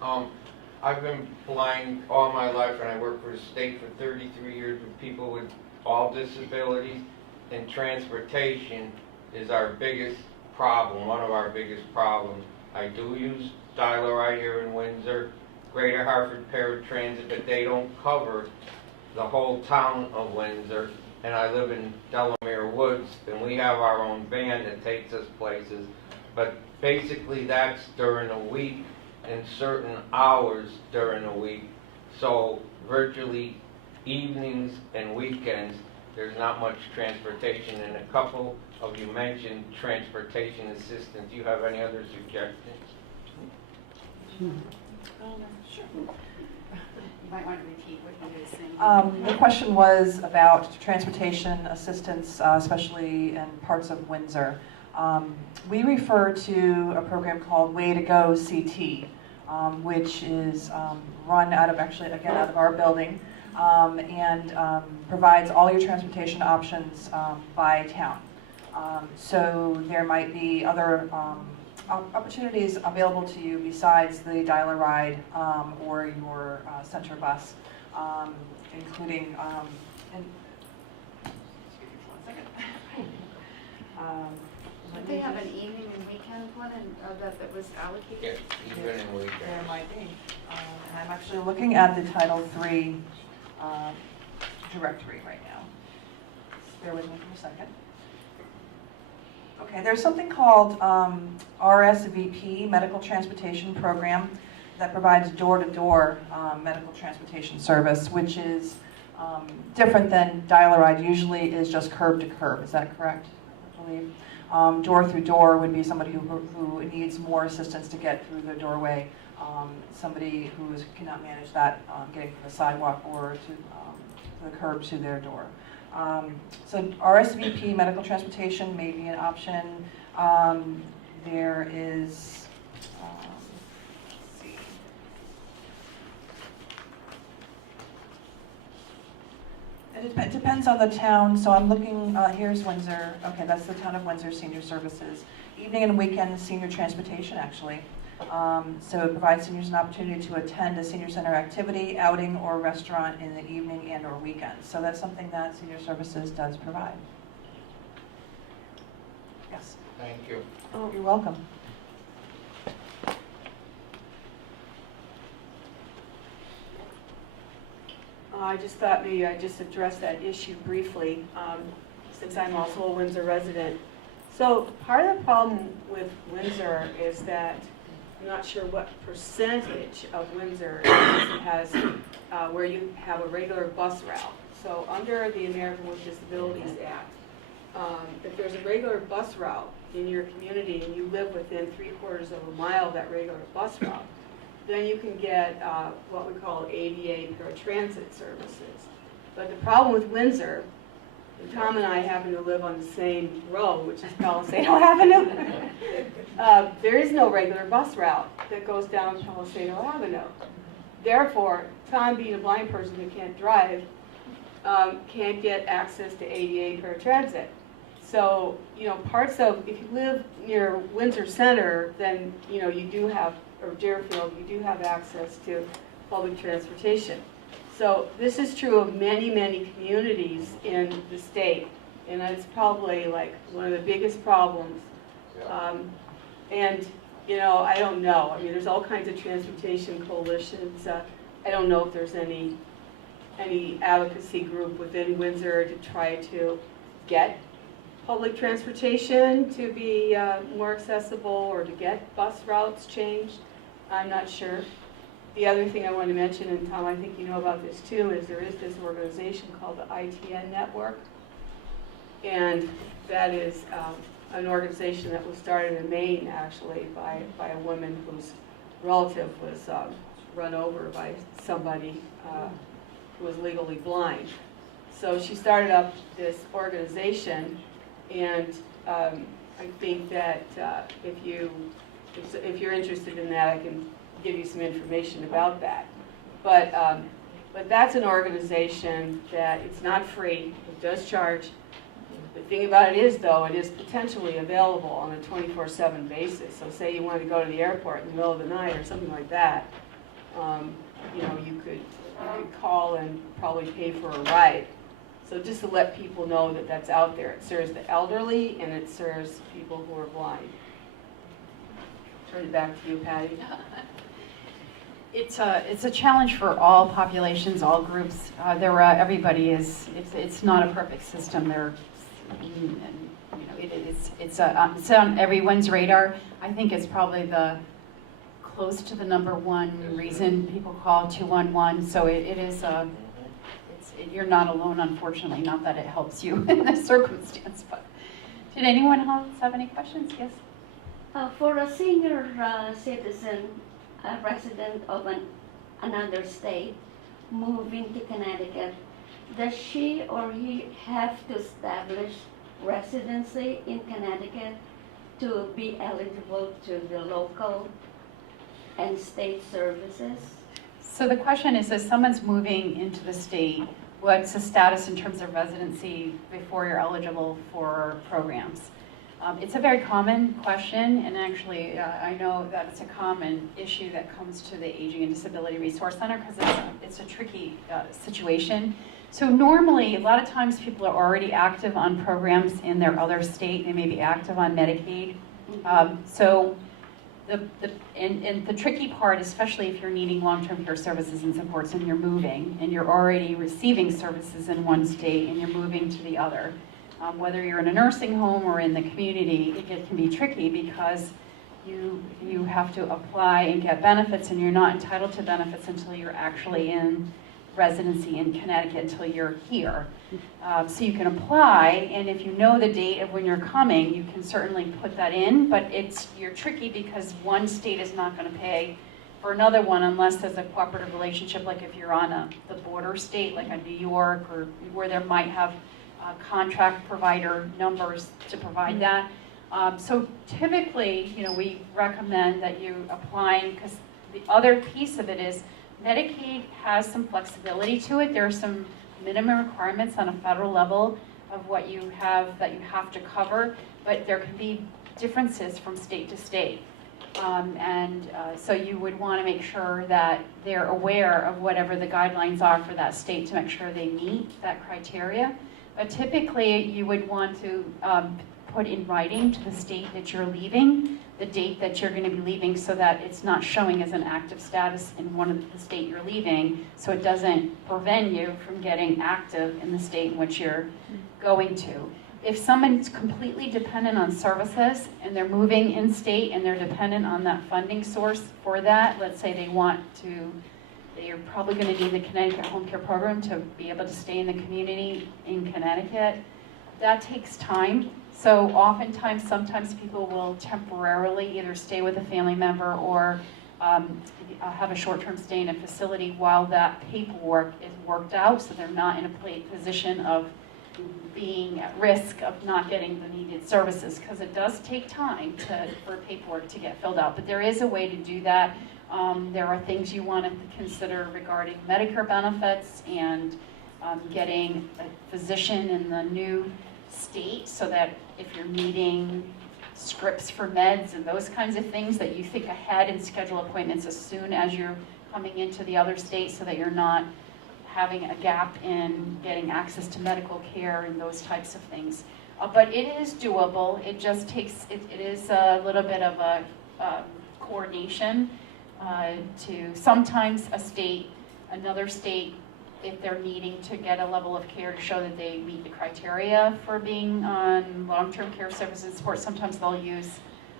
I've been blind all my life, and I worked for the state for 33 years with people with all disabilities, and transportation is our biggest problem, one of our biggest problems. I do use Dial-A-Ride here in Windsor, Greater Hartford Paratransit, but they don't cover the whole town of Windsor. And I live in Delamere Woods, and we have our own van that takes us places. But basically that's during the week and certain hours during the week. So virtually evenings and weekends, there's not much transportation. And a couple of you mentioned transportation assistance. Do you have any other suggestions? Sure. You might want to repeat what you were saying. The question was about transportation assistance, especially in parts of Windsor. We refer to a program called Way to Go CT, which is run out of our building, and provides all your transportation options by town. So there might be other opportunities available to you besides the Dial-A-Ride or your center bus, including Did they have an evening and weekend one that was allocated? Yes, even in weekends. there might be. And I'm actually looking at the Title III directory right now. Bear with me for a second. Okay, there's something called RSVP, Medical Transportation Program, that provides door-to-door medical transportation service, which is different than Dial-A-Ride. Usually is just curb to curb. Is that correct? I believe. Door through door would be somebody who needs more assistance to get through the doorway. Somebody who cannot manage that, getting from the sidewalk or to the curb to their door. So RSVP, medical transportation, may be an option. There is, let's see. It depends on the town. So I'm looking, here's Windsor. Okay, that's the town of Windsor Senior Services. Evening and weekend senior transportation, actually. So it provides seniors an opportunity to attend a senior center activity, outing, or restaurant in the evening and or weekends. So that's something that Senior Services does provide. Yes. Thank you. Oh, you're welcome. I just thought maybe I'd just address that issue briefly, since I'm also a Windsor resident. So part of the problem with Windsor is that I'm not sure what percentage of Windsor has where you have a regular bus route. So under the American with Disabilities Act, if there's a regular bus route in your community and you live within 3/4 of a mile of that regular bus route, then you can get what we call ADA paratransit services. But the problem with Windsor, and Tom and I happen to live on the same road, which is Palisado Avenue, there is no regular bus route that goes down Palisado Avenue. Therefore, Tom, being a blind person who can't drive, can't get access to ADA paratransit. So, you know, parts of, if you live near Windsor Center, then, you know, you do have, or Deerfield, you do have access to public transportation. So this is true of many, many communities in the state, and it's probably like one of the biggest problems. And, you know, I don't know. I mean, there's all kinds of transportation coalitions. I don't know if there's any advocacy group within Windsor to try to get public transportation to be more accessible or to get bus routes changed. I'm not sure. The other thing I wanted to mention, and Tom, I think you know about this too, is there is this organization called the ITN Network. And that is an organization that was started in Maine, actually, by a woman whose relative was run over by somebody who was legally blind. So she started up this organization, and I think that if you're interested in that, I can give you some information about that. But that's an organization that it's not free. It does charge. The thing about it is, though, it is potentially available on a 24/7 basis. So say you wanted to go to the airport in the middle of the night or something like that, you know, you could call and probably pay for a ride. So just to let people know that that's out there. It serves the elderly and it serves people who are blind. Turn it back to you, Patty. It's a challenge for all populations, all groups. Everybody is. It's not a perfect system. It's on everyone's radar. I think it's probably close to the #1 reason people call 211. So it is. You're not alone, unfortunately. Not that it helps you in this circumstance. But did anyone else have any questions? Yes. For a senior citizen, a resident of another state, moving to Connecticut, does she or he have to establish residency in Connecticut to be eligible to the local and state services? So the question is, if someone's moving into the state, what's the status in terms of residency before you're eligible for programs? It's a very common question, and actually I know that it's a common issue that comes to the Aging and Disability Resource Center because it's a tricky situation. So normally, a lot of times people are already active on programs in their other state. They may be active on Medicaid. So the tricky part, especially if you're needing long-term care services and supports and you're moving and you're already receiving services in one state and you're moving to the other, whether you're in a nursing home or in the community, it can be tricky because you have to apply and get benefits, and you're not entitled to benefits until you're actually in residency in Connecticut, until you're here. So you can apply, and if you know the date of when you're coming, you can certainly put that in, but you're tricky because one state is not going to pay for another one unless there's a cooperative relationship, like if you're on the border state, like a New York, or where there might have contract provider numbers to provide that. So typically, we recommend that you applying, because the other piece of it is Medicaid has some flexibility to it. There are some minimum requirements on a federal level of what you have that you have to cover, but there can be differences from state to state. So you would want to make sure that they're aware of whatever the guidelines are for that state to make sure they meet that criteria. But typically, you would want to put in writing to the state that you're leaving, the date that you're going to be leaving, so that it's not showing as an active status in one of the state you're leaving, so it doesn't prevent you from getting active in the state in which you're going to. If someone's completely dependent on services and they're moving in-state and they're dependent on that funding source for that, let's say they're probably going to need the Connecticut Home Care Program to be able to stay in the community in Connecticut, that takes time. So oftentimes, sometimes people will temporarily either stay with a family member or have a short-term stay in a facility while that paperwork is worked out, so they're not in a position of being at risk of not getting the needed services, because it does take time for paperwork to get filled out. But there is a way to do that. There are things you want to consider regarding Medicare benefits and getting a physician in the new state, so that if you're needing scripts for meds and those kinds of things, that you think ahead and schedule appointments as soon as you're coming into the other state, so that you're not having a gap in getting access to medical care and those types of things. But it is doable. It just takes, it is a little bit of a coordination to sometimes another state, if they're needing to get a level of care to show that they meet the criteria for being on long-term care services and support, sometimes they'll use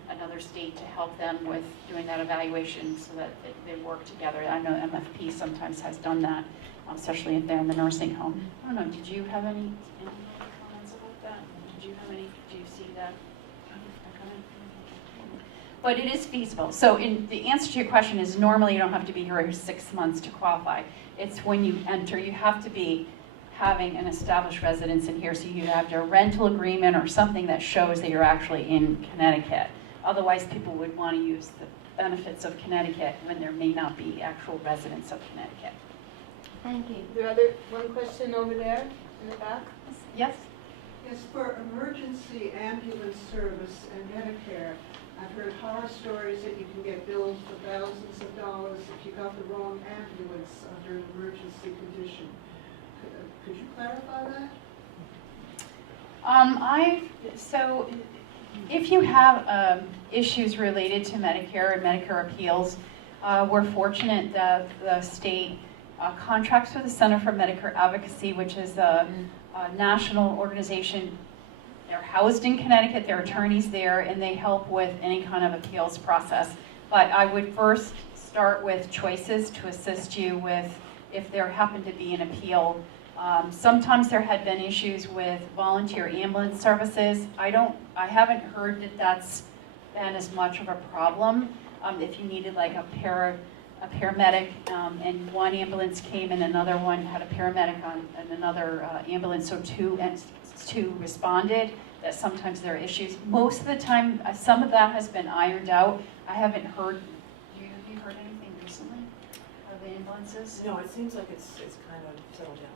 another state to help them with doing that evaluation so that they work together. I know MFP sometimes has done that, especially if they're in the nursing home. I don't know, did you have any comments about that? Do you see that? But it is feasible. So the answer to your question is normally you don't have to be here 6 months to qualify. It's when you enter, you have to be having an established residence in here, so you have a rental agreement or something that shows that you're actually in Connecticut. Otherwise, people would want to use the benefits of Connecticut when there may not be actual residents of Connecticut. Thank you. One question over there in the back? Yes? Yes, for emergency ambulance service and Medicare, I've heard horror stories that you can get billed for thousands of dollars if you got the wrong ambulance under an emergency condition. Could you clarify that? So if you have issues related to Medicare and Medicare appeals, we're fortunate that the state contracts with the Center for Medicare Advocacy, which is a national organization. They're housed in Connecticut, there are attorneys there, and they help with any kind of appeals process. But I would first start with choices to assist you with if there happened to be an appeal. Sometimes there had been issues with volunteer ambulance services. I haven't heard that that's been as much of a problem. If you needed like a paramedic and one ambulance came and another one had a paramedic on and another ambulance, so two responded, that sometimes there are issues. Most of the time, some of that has been ironed out. I haven't heard, have you heard anything recently of the ambulances? No, it seems like it's kind of settled down.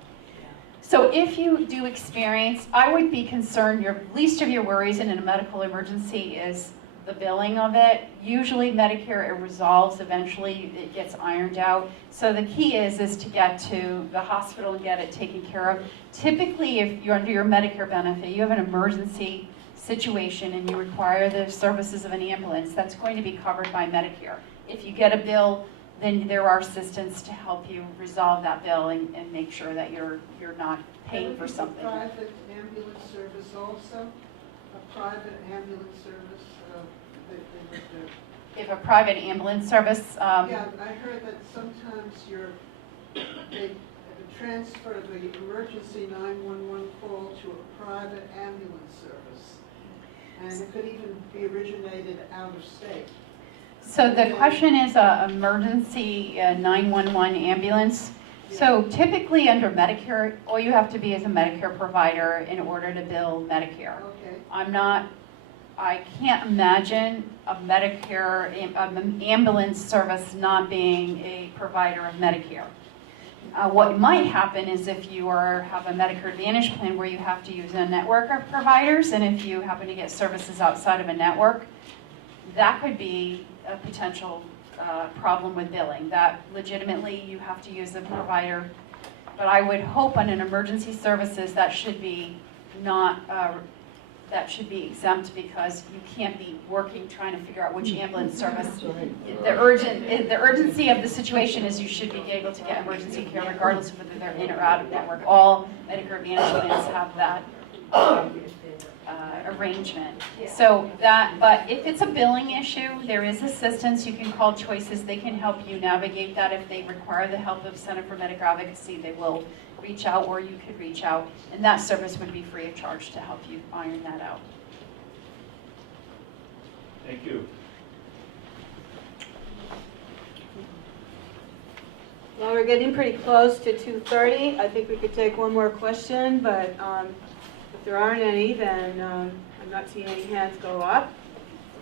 So if you do experience, I would be concerned, your least of your worries in a medical emergency is the billing of it. Usually Medicare, it resolves eventually, it gets ironed out. So the key is to get to the hospital and get it taken care of. Typically, if you're under your Medicare benefit, you have an emergency situation and you require the services of an ambulance, that's going to be covered by Medicare. If you get a bill, then there are assistants to help you resolve that bill and make sure that you're not paying for something. A private ambulance service also? A private ambulance service they would do? If a private ambulance service, Yeah, I heard that sometimes they transfer the emergency 911 call to a private ambulance service. And it could even be originated out of state. so the question is emergency 911 ambulance. So typically under Medicare, all you have to be is a Medicare provider in order to bill Medicare. Okay. I can't imagine a Medicare ambulance service not being a provider of Medicare. What might happen is if you have a Medicare Advantage plan where you have to use a network of providers, and if you happen to get services outside of a network, that could be a potential problem with billing. That legitimately you have to use a provider. But I would hope on an emergency services that should be not that should be exempt because you can't be working trying to figure out which ambulance service. The urgency of the situation is you should be able to get emergency care regardless of whether they're in or out of network. All Medicare Advantage plans have that arrangement. So that, but if it's a billing issue, there is assistance. You can call Choices. They can help you navigate that. If they require the help of Center for Medicare Advocacy, they will reach out, or you could reach out, and that service would be free of charge to help you iron that out. Thank you. Well, we're getting pretty close to 2:30. I think we could take one more question, but if there aren't any, then I'm not seeing any hands go up.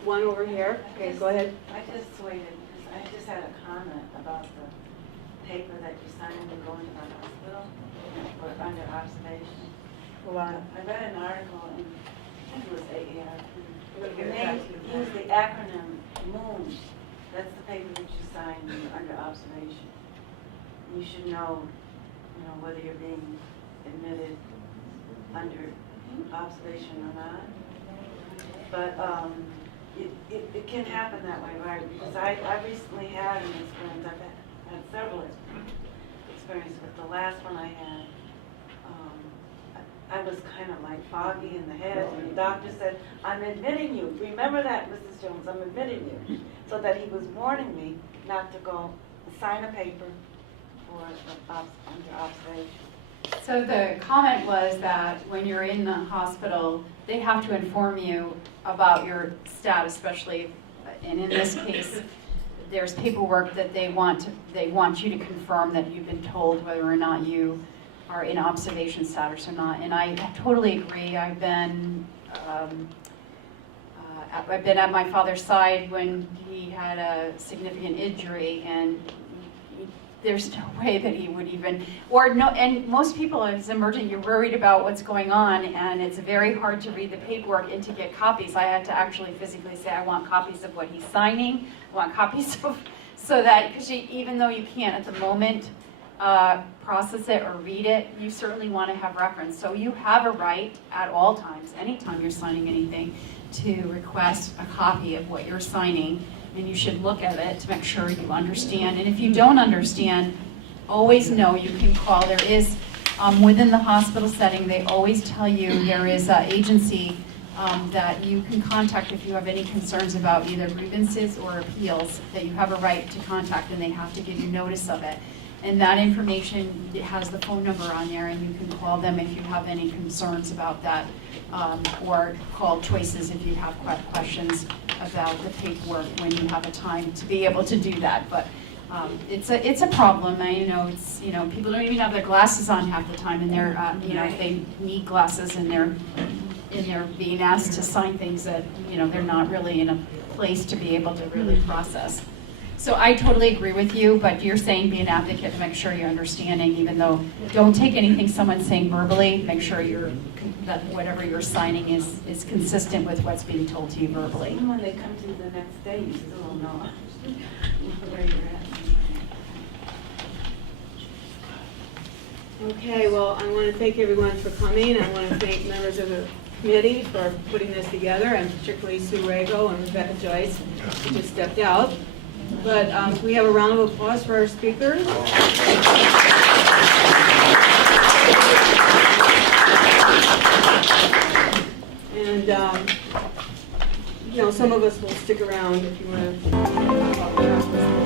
One over here. Okay, go ahead. I just waited because I just had a comment about the paper that you signed to go into the hospital or under observation. Hold on. I read an article in, I think it was AARP, and they use the acronym MOON. That's the paper that you signed when you're under observation. You should know, whether you're being admitted under observation or not. But it can happen that way, right? Because I recently had an experience. I've had several experiences, but the last one I had, I was kind of like foggy in the head, and the doctor said, "I'm admitting you. Remember that, Mrs. Jones, I'm admitting you." So that he was warning me not to go sign a paper for under observation. So the comment was that when you're in the hospital, they have to inform you about your status, especially, and in this case, there's paperwork that they want you to confirm that you've been told whether or not you are in observation status or not. And I totally agree. I've been at my father's side when he had a significant injury, and there's no way that he would even, or no, and most people, as emergent, you're worried about what's going on, and it's very hard to read the paperwork and to get copies. I had to actually physically say, I want copies of what he's signing, I want copies of, so that, because even though you can't at the moment process it or read it, you certainly want to have reference. So you have a right at all times, anytime you're signing anything, to request a copy of what you're signing, and you should look at it to make sure you understand. And if you don't understand, always know you can call. There is, within the hospital setting, they always tell you there is an agency that you can contact if you have any concerns about either grievances or appeals, that you have a right to contact, and they have to give you notice of it. And that information, it has the phone number on there, and you can call them if you have any concerns about that, or call Choices if you have questions about the paperwork when you have a time to be able to do that. But it's a problem. It's people don't even have their glasses on half the time, and they're if they need glasses, and they're being asked to sign things that they're not really in a place to be able to really process. So I totally agree with you, but you're saying be an advocate to make sure you're understanding, even though don't take anything someone's saying verbally, make sure that whatever you're signing is consistent with what's being told to you verbally. Even when they come to you the next day, you still don't know where you're at. Okay, well, I want to thank everyone for coming. I want to thank members of the committee for putting this together, and particularly Sue Rago and Rebecca Joyce, who just stepped out. But we have a round of applause for our speakers. And, some of us will stick around if you want to talk about this.